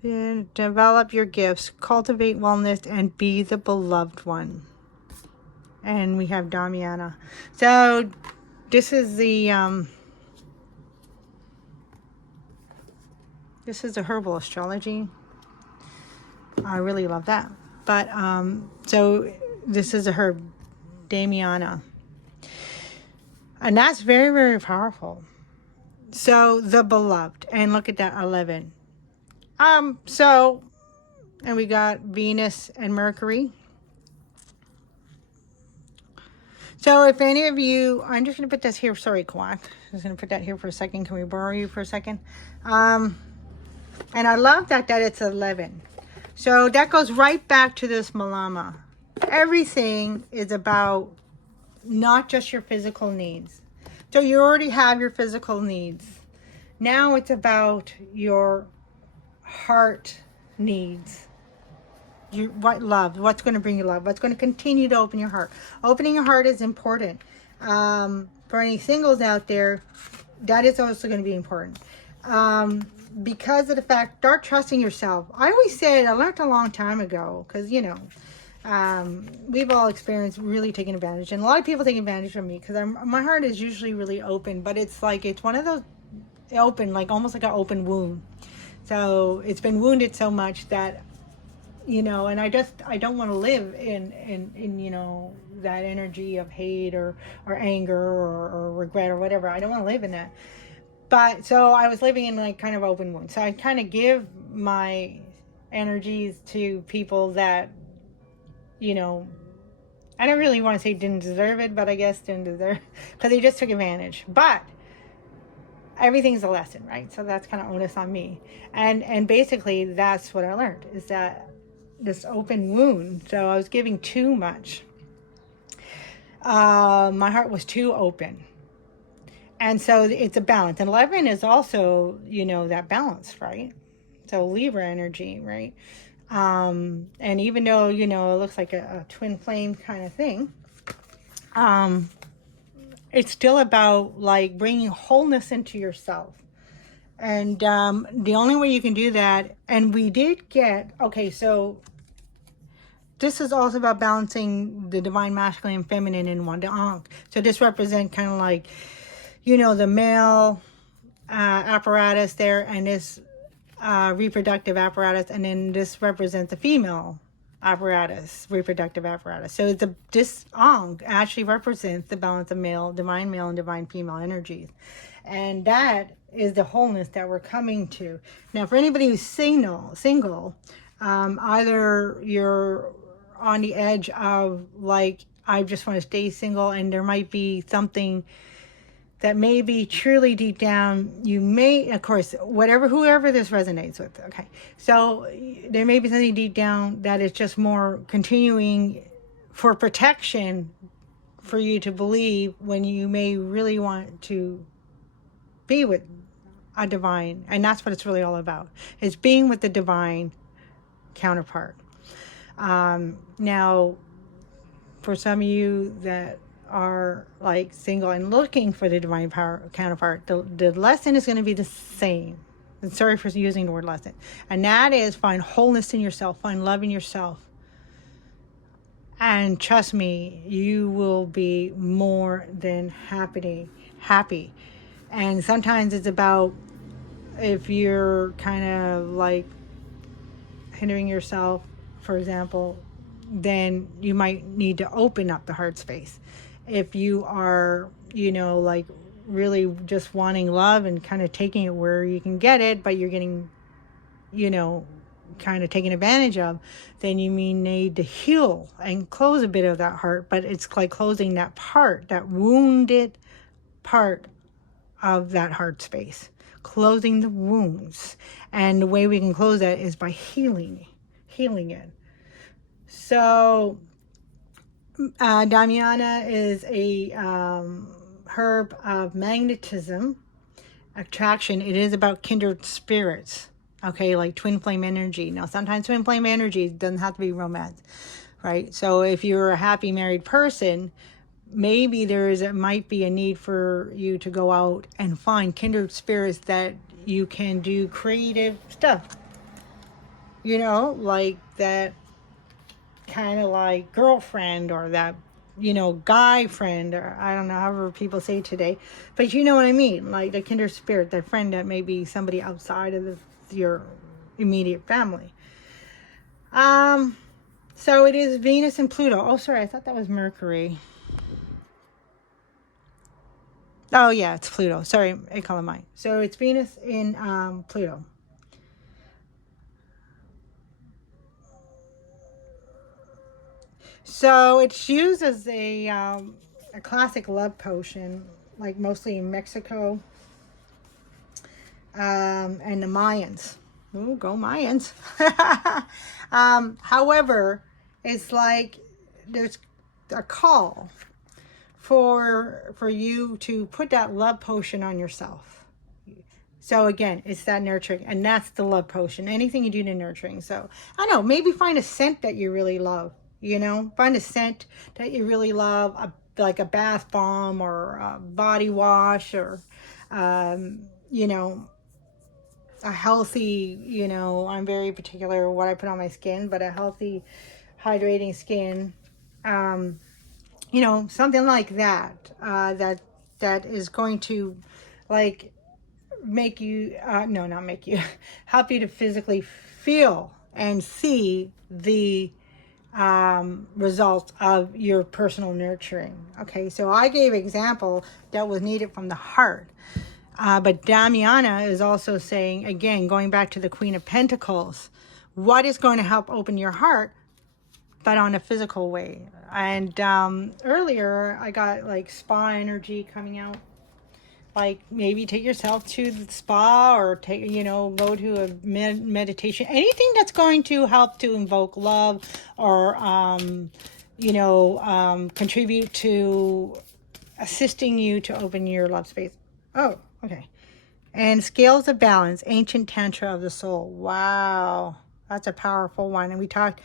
Yeah, develop your gifts, cultivate wellness, and be the beloved one. And we have Damiana. So this is the herbal astrology. I really love that. But so this is a herb, Damiana, and that's very, very powerful. So the beloved, and look at that, 11. So, and we got Venus and Mercury. So if any of you, I'm just going to put this here. Sorry, Kwak. I'm just going to put that here for a second. Can we borrow you for a second? And I love that it's 11. So that goes right back to this Malama. Everything is about not just your physical needs. So you already have your physical needs. Now it's about your heart needs. What's going to bring you love, what's going to continue to open your heart. Opening your heart is important. For any singles out there, that is also going to be important. Because of the fact, start trusting yourself. I always said, I learned a long time ago, because we've all experienced really taking advantage, and a lot of people take advantage of me because my heart is usually really open, but it's like, it's one of those open, like almost like an open wound. So it's been wounded so much that, and I don't want to live in that energy of hate or anger or regret or whatever. I don't want to live in that. But so I was living in like kind of open wounds. So I kind of give my energies to people that, I don't really want to say didn't deserve it, but I guess didn't deserve, because they just took advantage. But everything's a lesson, right? So that's kind of onus on me. And basically that's what I learned, is that this open wound. So I was giving too much. My heart was too open. And so it's a balance. And 11 is also, that balance, right? So Libra energy, right? And even though, it looks like a twin flame kind of thing, it's still about like bringing wholeness into yourself. And the only way you can do that, and we did get, okay, so this is also about balancing the divine masculine and feminine in one, the Ankh. So this represents kind of like, the male apparatus there, and this reproductive apparatus, and then this represents the female apparatus, reproductive apparatus. So this Ankh actually represents the balance of divine male and divine female energies. And that is the wholeness that we're coming to. Now, for anybody who's single, either you're on the edge of like, I just want to stay single, and there might be something that maybe truly deep down, you may, of course, whoever this resonates with, okay? So there may be something deep down that is just more continuing for protection for you to believe, when you may really want to be with a divine. And that's what it's really all about, is being with the divine counterpart. Now, for some of you that are like single and looking for the divine power counterpart, the lesson is going to be the same. And sorry for using the word lesson. And that is, find wholeness in yourself, find love in yourself. And trust me, you will be more than happy. And sometimes it's about, if you're kind of like hindering yourself, for example, then you might need to open up the heart space. If you are, like really just wanting love and kind of taking it where you can get it, but you're getting, kind of taken advantage of, then you may need to heal and close a bit of that heart. But it's like closing that part, that wounded part of that heart space, closing the wounds. And the way we can close that is by healing it. So Damiana is a herb of magnetism, attraction. It is about kindred spirits. Okay, like twin flame energy. Now, sometimes twin flame energy doesn't have to be romance, right? So if you're a happy married person, maybe might be a need for you to go out and find kindred spirits that you can do creative stuff. You know, like that kind of like girlfriend, or that, you know, guy friend, or I don't know, however people say today, but you know what I mean, like the kindred spirit, that friend that may be somebody outside of your immediate family. So it is Venus and Pluto. Oh, sorry, I thought that was Mercury. Oh yeah, it's Pluto. Sorry, I call it mine. So it's Venus in Pluto. So it's used as a classic love potion, like mostly in Mexico, and the Mayans. Ooh, go Mayans. However, it's like there's a call for you to put that love potion on yourself. So again, it's that nurturing, and that's the love potion. Anything you do to nurturing. So I don't know, maybe find a scent that you really love. You know, find a scent that you really love, like a bath bomb or a body wash, or you know, a healthy, you know, I'm very particular what I put on my skin, but a healthy, hydrating skin, you know, something like that, that is going to, like, make you, no, not make you, help you to physically feel and see the results of your personal nurturing. Okay, so I gave an example that was needed from the heart. But Damiana is also saying, again, going back to the Queen of Pentacles, what is going to help open your heart, but on a physical way. And earlier, I got like spa energy coming out. Like maybe take yourself to the spa, or take, you know, go to a meditation, anything that's going to help to invoke love, or, you know, contribute to assisting you to open your love space. Oh, okay. And scales of balance, ancient tantra of the soul. Wow, that's a powerful one. And we talked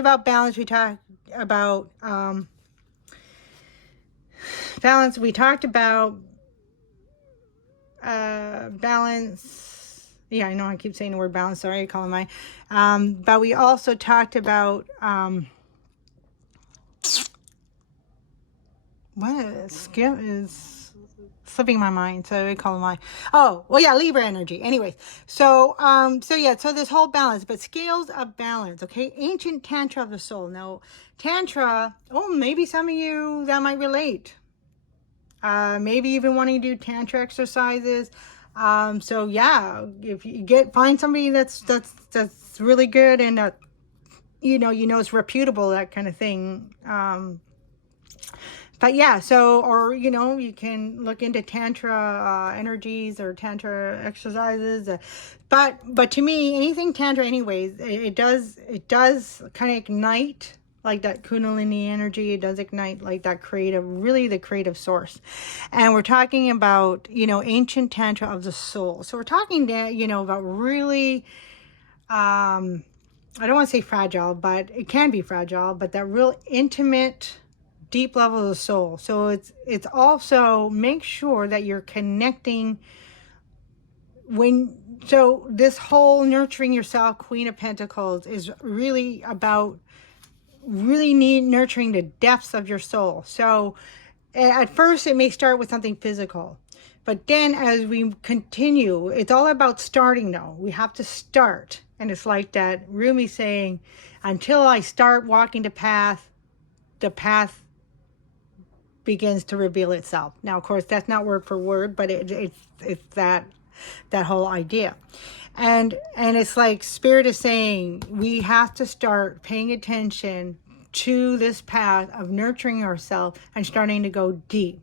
about balance. We talked about balance. We talked about balance. Yeah, I know I keep saying the word balance. Sorry, I call it mine. But we also talked about what skill is slipping my mind, so I call it mine. Oh, well, yeah, Libra energy. Anyways, so so this whole balance, but scales of balance. Okay, ancient tantra of the soul. Now, tantra. Oh, maybe some of you that might relate. Maybe even wanting to do tantra exercises. So yeah, if you find somebody that's really good, and that you know is reputable, that kind of thing. But yeah, so, or you know, you can look into tantra energies or tantra exercises. But to me, anything tantra, anyways, it does kind of ignite like that Kundalini energy. It does ignite like that really the creative source. And we're talking about, you know, ancient tantra of the soul. So we're talking, you know, about really, I don't want to say fragile, but it can be fragile, but that real intimate, deep level of the soul. So it's also, make sure that you're connecting so this whole nurturing yourself, Queen of Pentacles, is really about nurturing the depths of your soul. So at first it may start with something physical, but then as we continue, it's all about starting though. We have to start. And it's like that Rumi saying, until I start walking the path begins to reveal itself. Now, of course, that's not word for word, but it's that whole idea. And it's like Spirit is saying, we have to start paying attention to this path of nurturing ourselves and starting to go deep.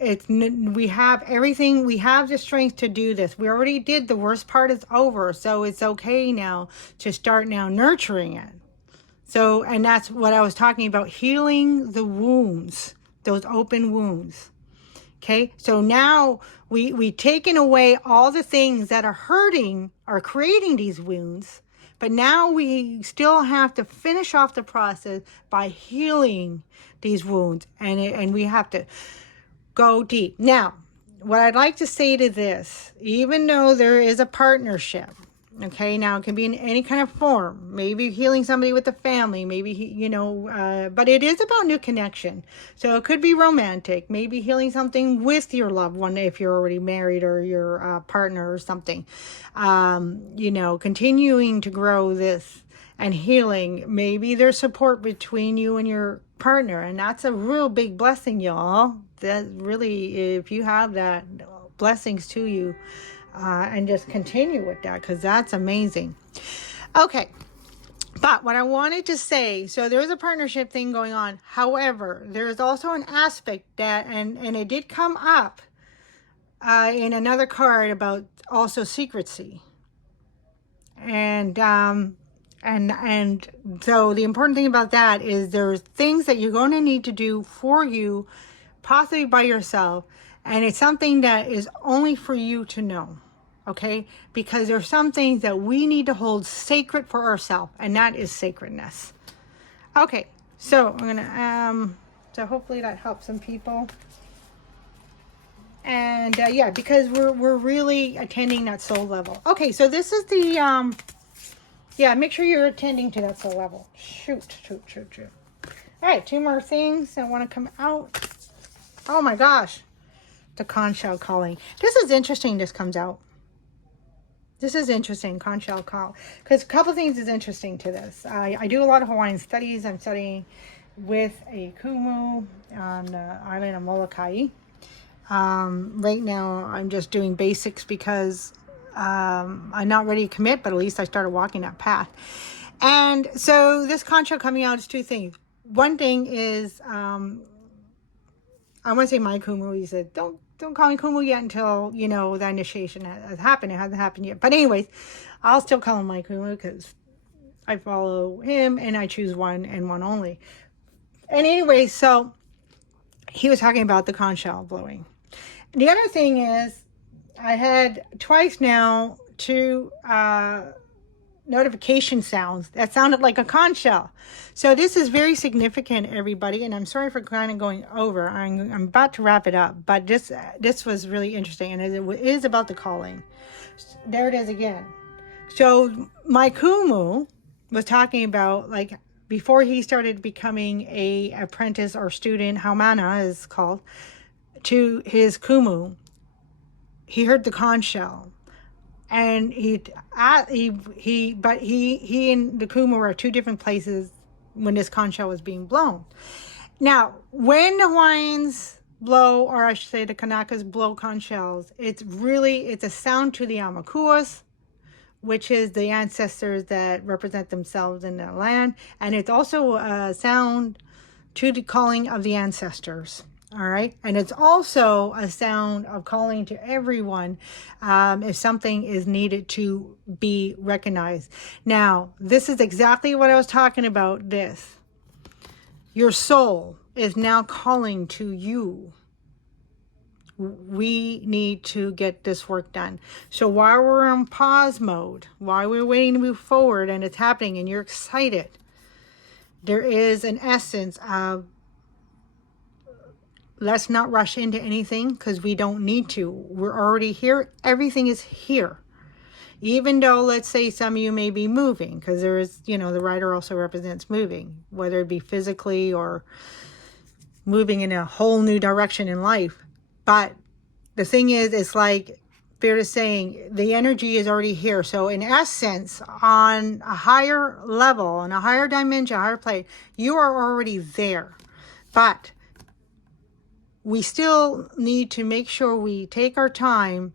We have everything, we have the strength to do this. We already did, the worst part is over, so it's okay now to start now nurturing it. So, and that's what I was talking about, healing the wounds, those open wounds. Okay, so now we've taken away all the things that are hurting or creating these wounds, but now we still have to finish off the process by healing these wounds, and we have to go deep. Now, what I'd like to say to this, even though there is a partnership, okay, now it can be in any kind of form, maybe healing somebody with the family, maybe, but it is about new connection. So it could be romantic, maybe healing something with your loved one if you're already married, or your partner or something. Continuing to grow this and healing. Maybe there's support between you and your partner, and that's a real big blessing, y'all. That really, if you have that, blessings to you. And just continue with that, because that's amazing. Okay, but what I wanted to say, so there's a partnership thing going on. However, there's also an aspect that, and it did come up in another card about also secrecy. And so the important thing about that is there's things that you're going to need to do for you, possibly by yourself. And it's something that is only for you to know, okay? Because there's some things that we need to hold sacred for ourselves, and that is sacredness. Okay, so I'm gonna, so hopefully that helps some people. And yeah, because we're really attending that soul level. Okay, so this is the, yeah, make sure you're attending to that soul level. Shoot. All right, 2 more things that want to come out. Oh my gosh. The conch shell calling. This is interesting. This comes out. This is interesting. Conch shell call. Because a couple things is interesting to this. I do a lot of Hawaiian studies. I'm studying with a Kumu on the island of Molokai. Right now, I'm just doing basics because I'm not ready to commit, but at least I started walking that path. And so this conch shell coming out is 2 things. One thing is, I want to say my Kumu, he said, don't call me Kumu yet until, the initiation has happened. It hasn't happened yet. But anyways, I'll still call him my Kumu because I follow him and I choose one and one only. And anyway, so he was talking about the conch shell blowing. The other thing is, I had twice now 2 notification sounds that sounded like a conch shell. So this is very significant, everybody, and I'm sorry for kind of going over. I'm about to wrap it up, but this was really interesting, and it is about the calling. There it is again. So my Kumu was talking about, like, before he started becoming a apprentice or student, Haumana is called, to his Kumu, he heard the conch shell. And he and the Kumu were at 2 different places when this conch shell was being blown. Now, when the Hawaiians blow, or I should say the Kanakas blow conch shells, it's a sound to the Amakuas, which is the ancestors that represent themselves in the land. And it's also a sound to the calling of the ancestors. All right. And it's also a sound of calling to everyone if something is needed to be recognized. Now, this is exactly what I was talking about. This. Your soul is now calling to you. We need to get this work done. So while we're in pause mode, while we're waiting to move forward and it's happening and you're excited, there is an essence of, let's not rush into anything because we don't need to. We're already here. Everything is here. Even though, let's say, some of you may be moving, because there is, the rider also represents moving, whether it be physically or moving in a whole new direction in life. But the thing is, it's like Spirit is saying, the energy is already here. So in essence, on a higher level, on a higher dimension, a higher plane, you are already there. But we still need to make sure we take our time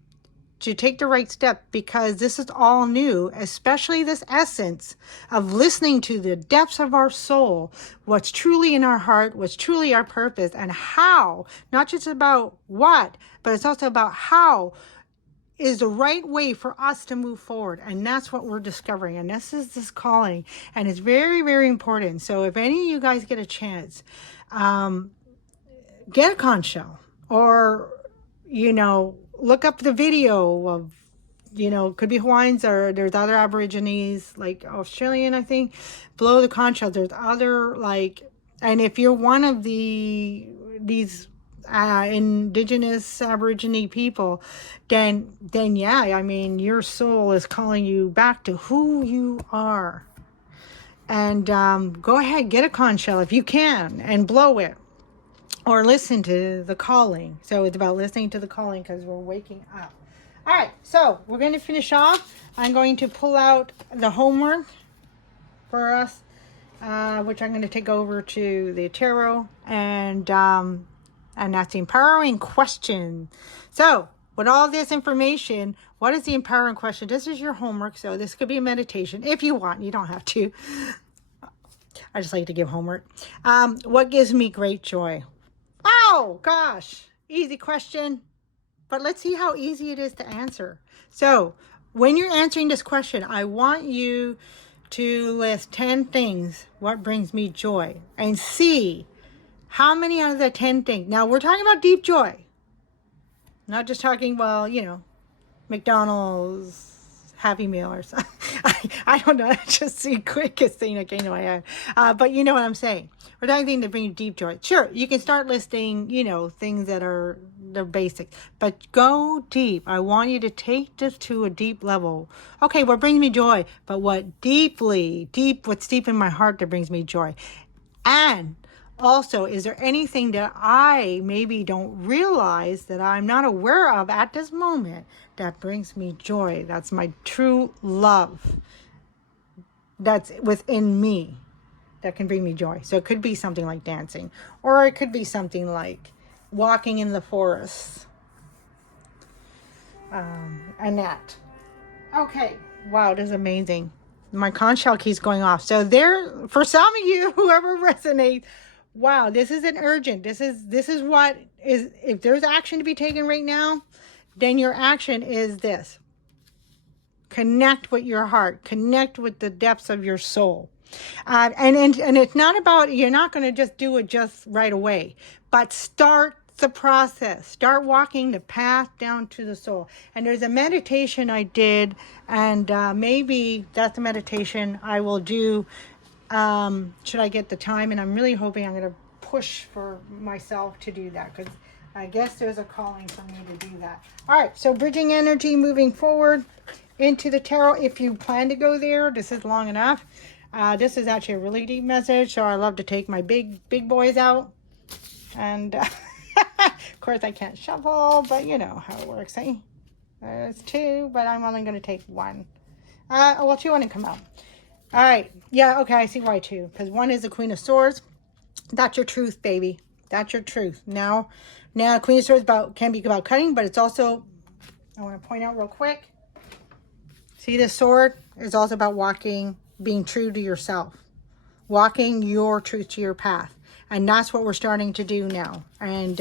to take the right step, because this is all new, especially this essence of listening to the depths of our soul, what's truly in our heart, what's truly our purpose, and how, not just about what, but it's also about how is the right way for us to move forward. And that's what we're discovering. And this is this calling. And it's very, very important. So if any of you guys get a chance, get a conch shell, or, you know, look up the video of, you know, could be Hawaiians, or there's other Aborigines, like Australian, I think, blow the conch shell. There's other, like, and if you're one of these indigenous Aborigine people, then yeah, I mean, your soul is calling you back to who you are. And go ahead, get a conch shell if you can, and blow it, or listen to the calling. So it's about listening to the calling, because we're waking up. All right, so we're going to finish off. I'm going to pull out the homework for us, which I'm going to take over to the tarot, and that's the empowering question. So with all this information, what is the empowering question? This is your homework, so this could be a meditation if you want. You don't have to. I just like to give homework. What gives me great joy? Oh, gosh. Easy question. But let's see how easy it is to answer. So when you're answering this question, I want you to list 10 things, what brings me joy, and see how many out of the 10 things. Now, we're talking about deep joy. Not just talking, well, you know, McDonald's Happy Meal or something. I don't know. That's just the quickest thing that came to my head. But you know what I'm saying. We're talking things that bring you deep joy. Sure, you can start listing, you know, things that are the basics. But go deep. I want you to take this to a deep level. Okay, what brings me joy? But what's deep in my heart that brings me joy? And also, is there anything that I maybe don't realize, that I'm not aware of at this moment, that brings me joy? That's my true love that's within me that can bring me joy. So it could be something like dancing, or it could be something like walking in the forest. And that. Okay. Wow, this is amazing. My conch shell keeps going off. So there, for some of you, whoever resonates, wow, this is an urgent. This is what is, if there's action to be taken right now, then your action is this. Connect with your heart. Connect with the depths of your soul. And it's not about, you're not going to just do it just right away, but start the process. Start walking the path down to the soul. And there's a meditation I did, and maybe that's a meditation I will do. Should I get the time? And I'm really hoping I'm going to push for myself to do that, because I guess there's a calling for me to do that. All right, so bridging energy, moving forward into the tarot. If you plan to go there, this is long enough. This is actually a really deep message, so I love to take my big boys out. And of course I can't shuffle, but you know how it works, eh? There's two, but I'm only going to take one. Well, two want to come out. All right. Yeah, okay, I see why two. Because one is the Queen of Swords. That's your truth, baby. That's your truth. Now Queen of Swords can be about cutting, but it's also, I want to point out real quick. See, the sword is also about walking, being true to yourself. Walking your truth to your path. And that's what we're starting to do now. And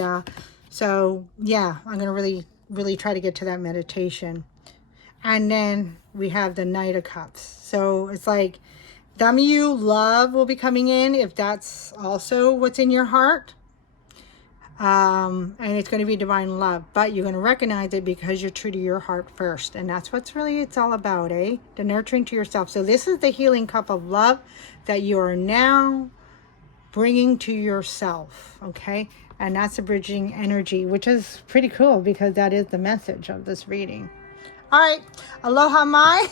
so, yeah, I'm going to really, really try to get to that meditation. And then we have the Knight of Cups. So it's like, some of you, love will be coming in, if that's also what's in your heart. And it's going to be divine love. But you're going to recognize it because you're true to your heart first. And that's what's really it's all about, eh? The nurturing to yourself. So this is the healing cup of love that you are now bringing to yourself, okay? And that's the bridging energy, which is pretty cool, because that is the message of this reading. All right, aloha mai.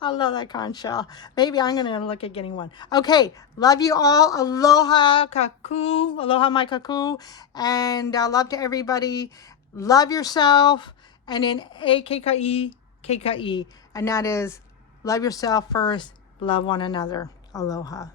I love that conch shell. Maybe I'm going to look at getting one. Okay, love you all. Aloha kaku, aloha mai kaku, and love to everybody. Love yourself, and then kekai, and that is love yourself first, love one another. Aloha.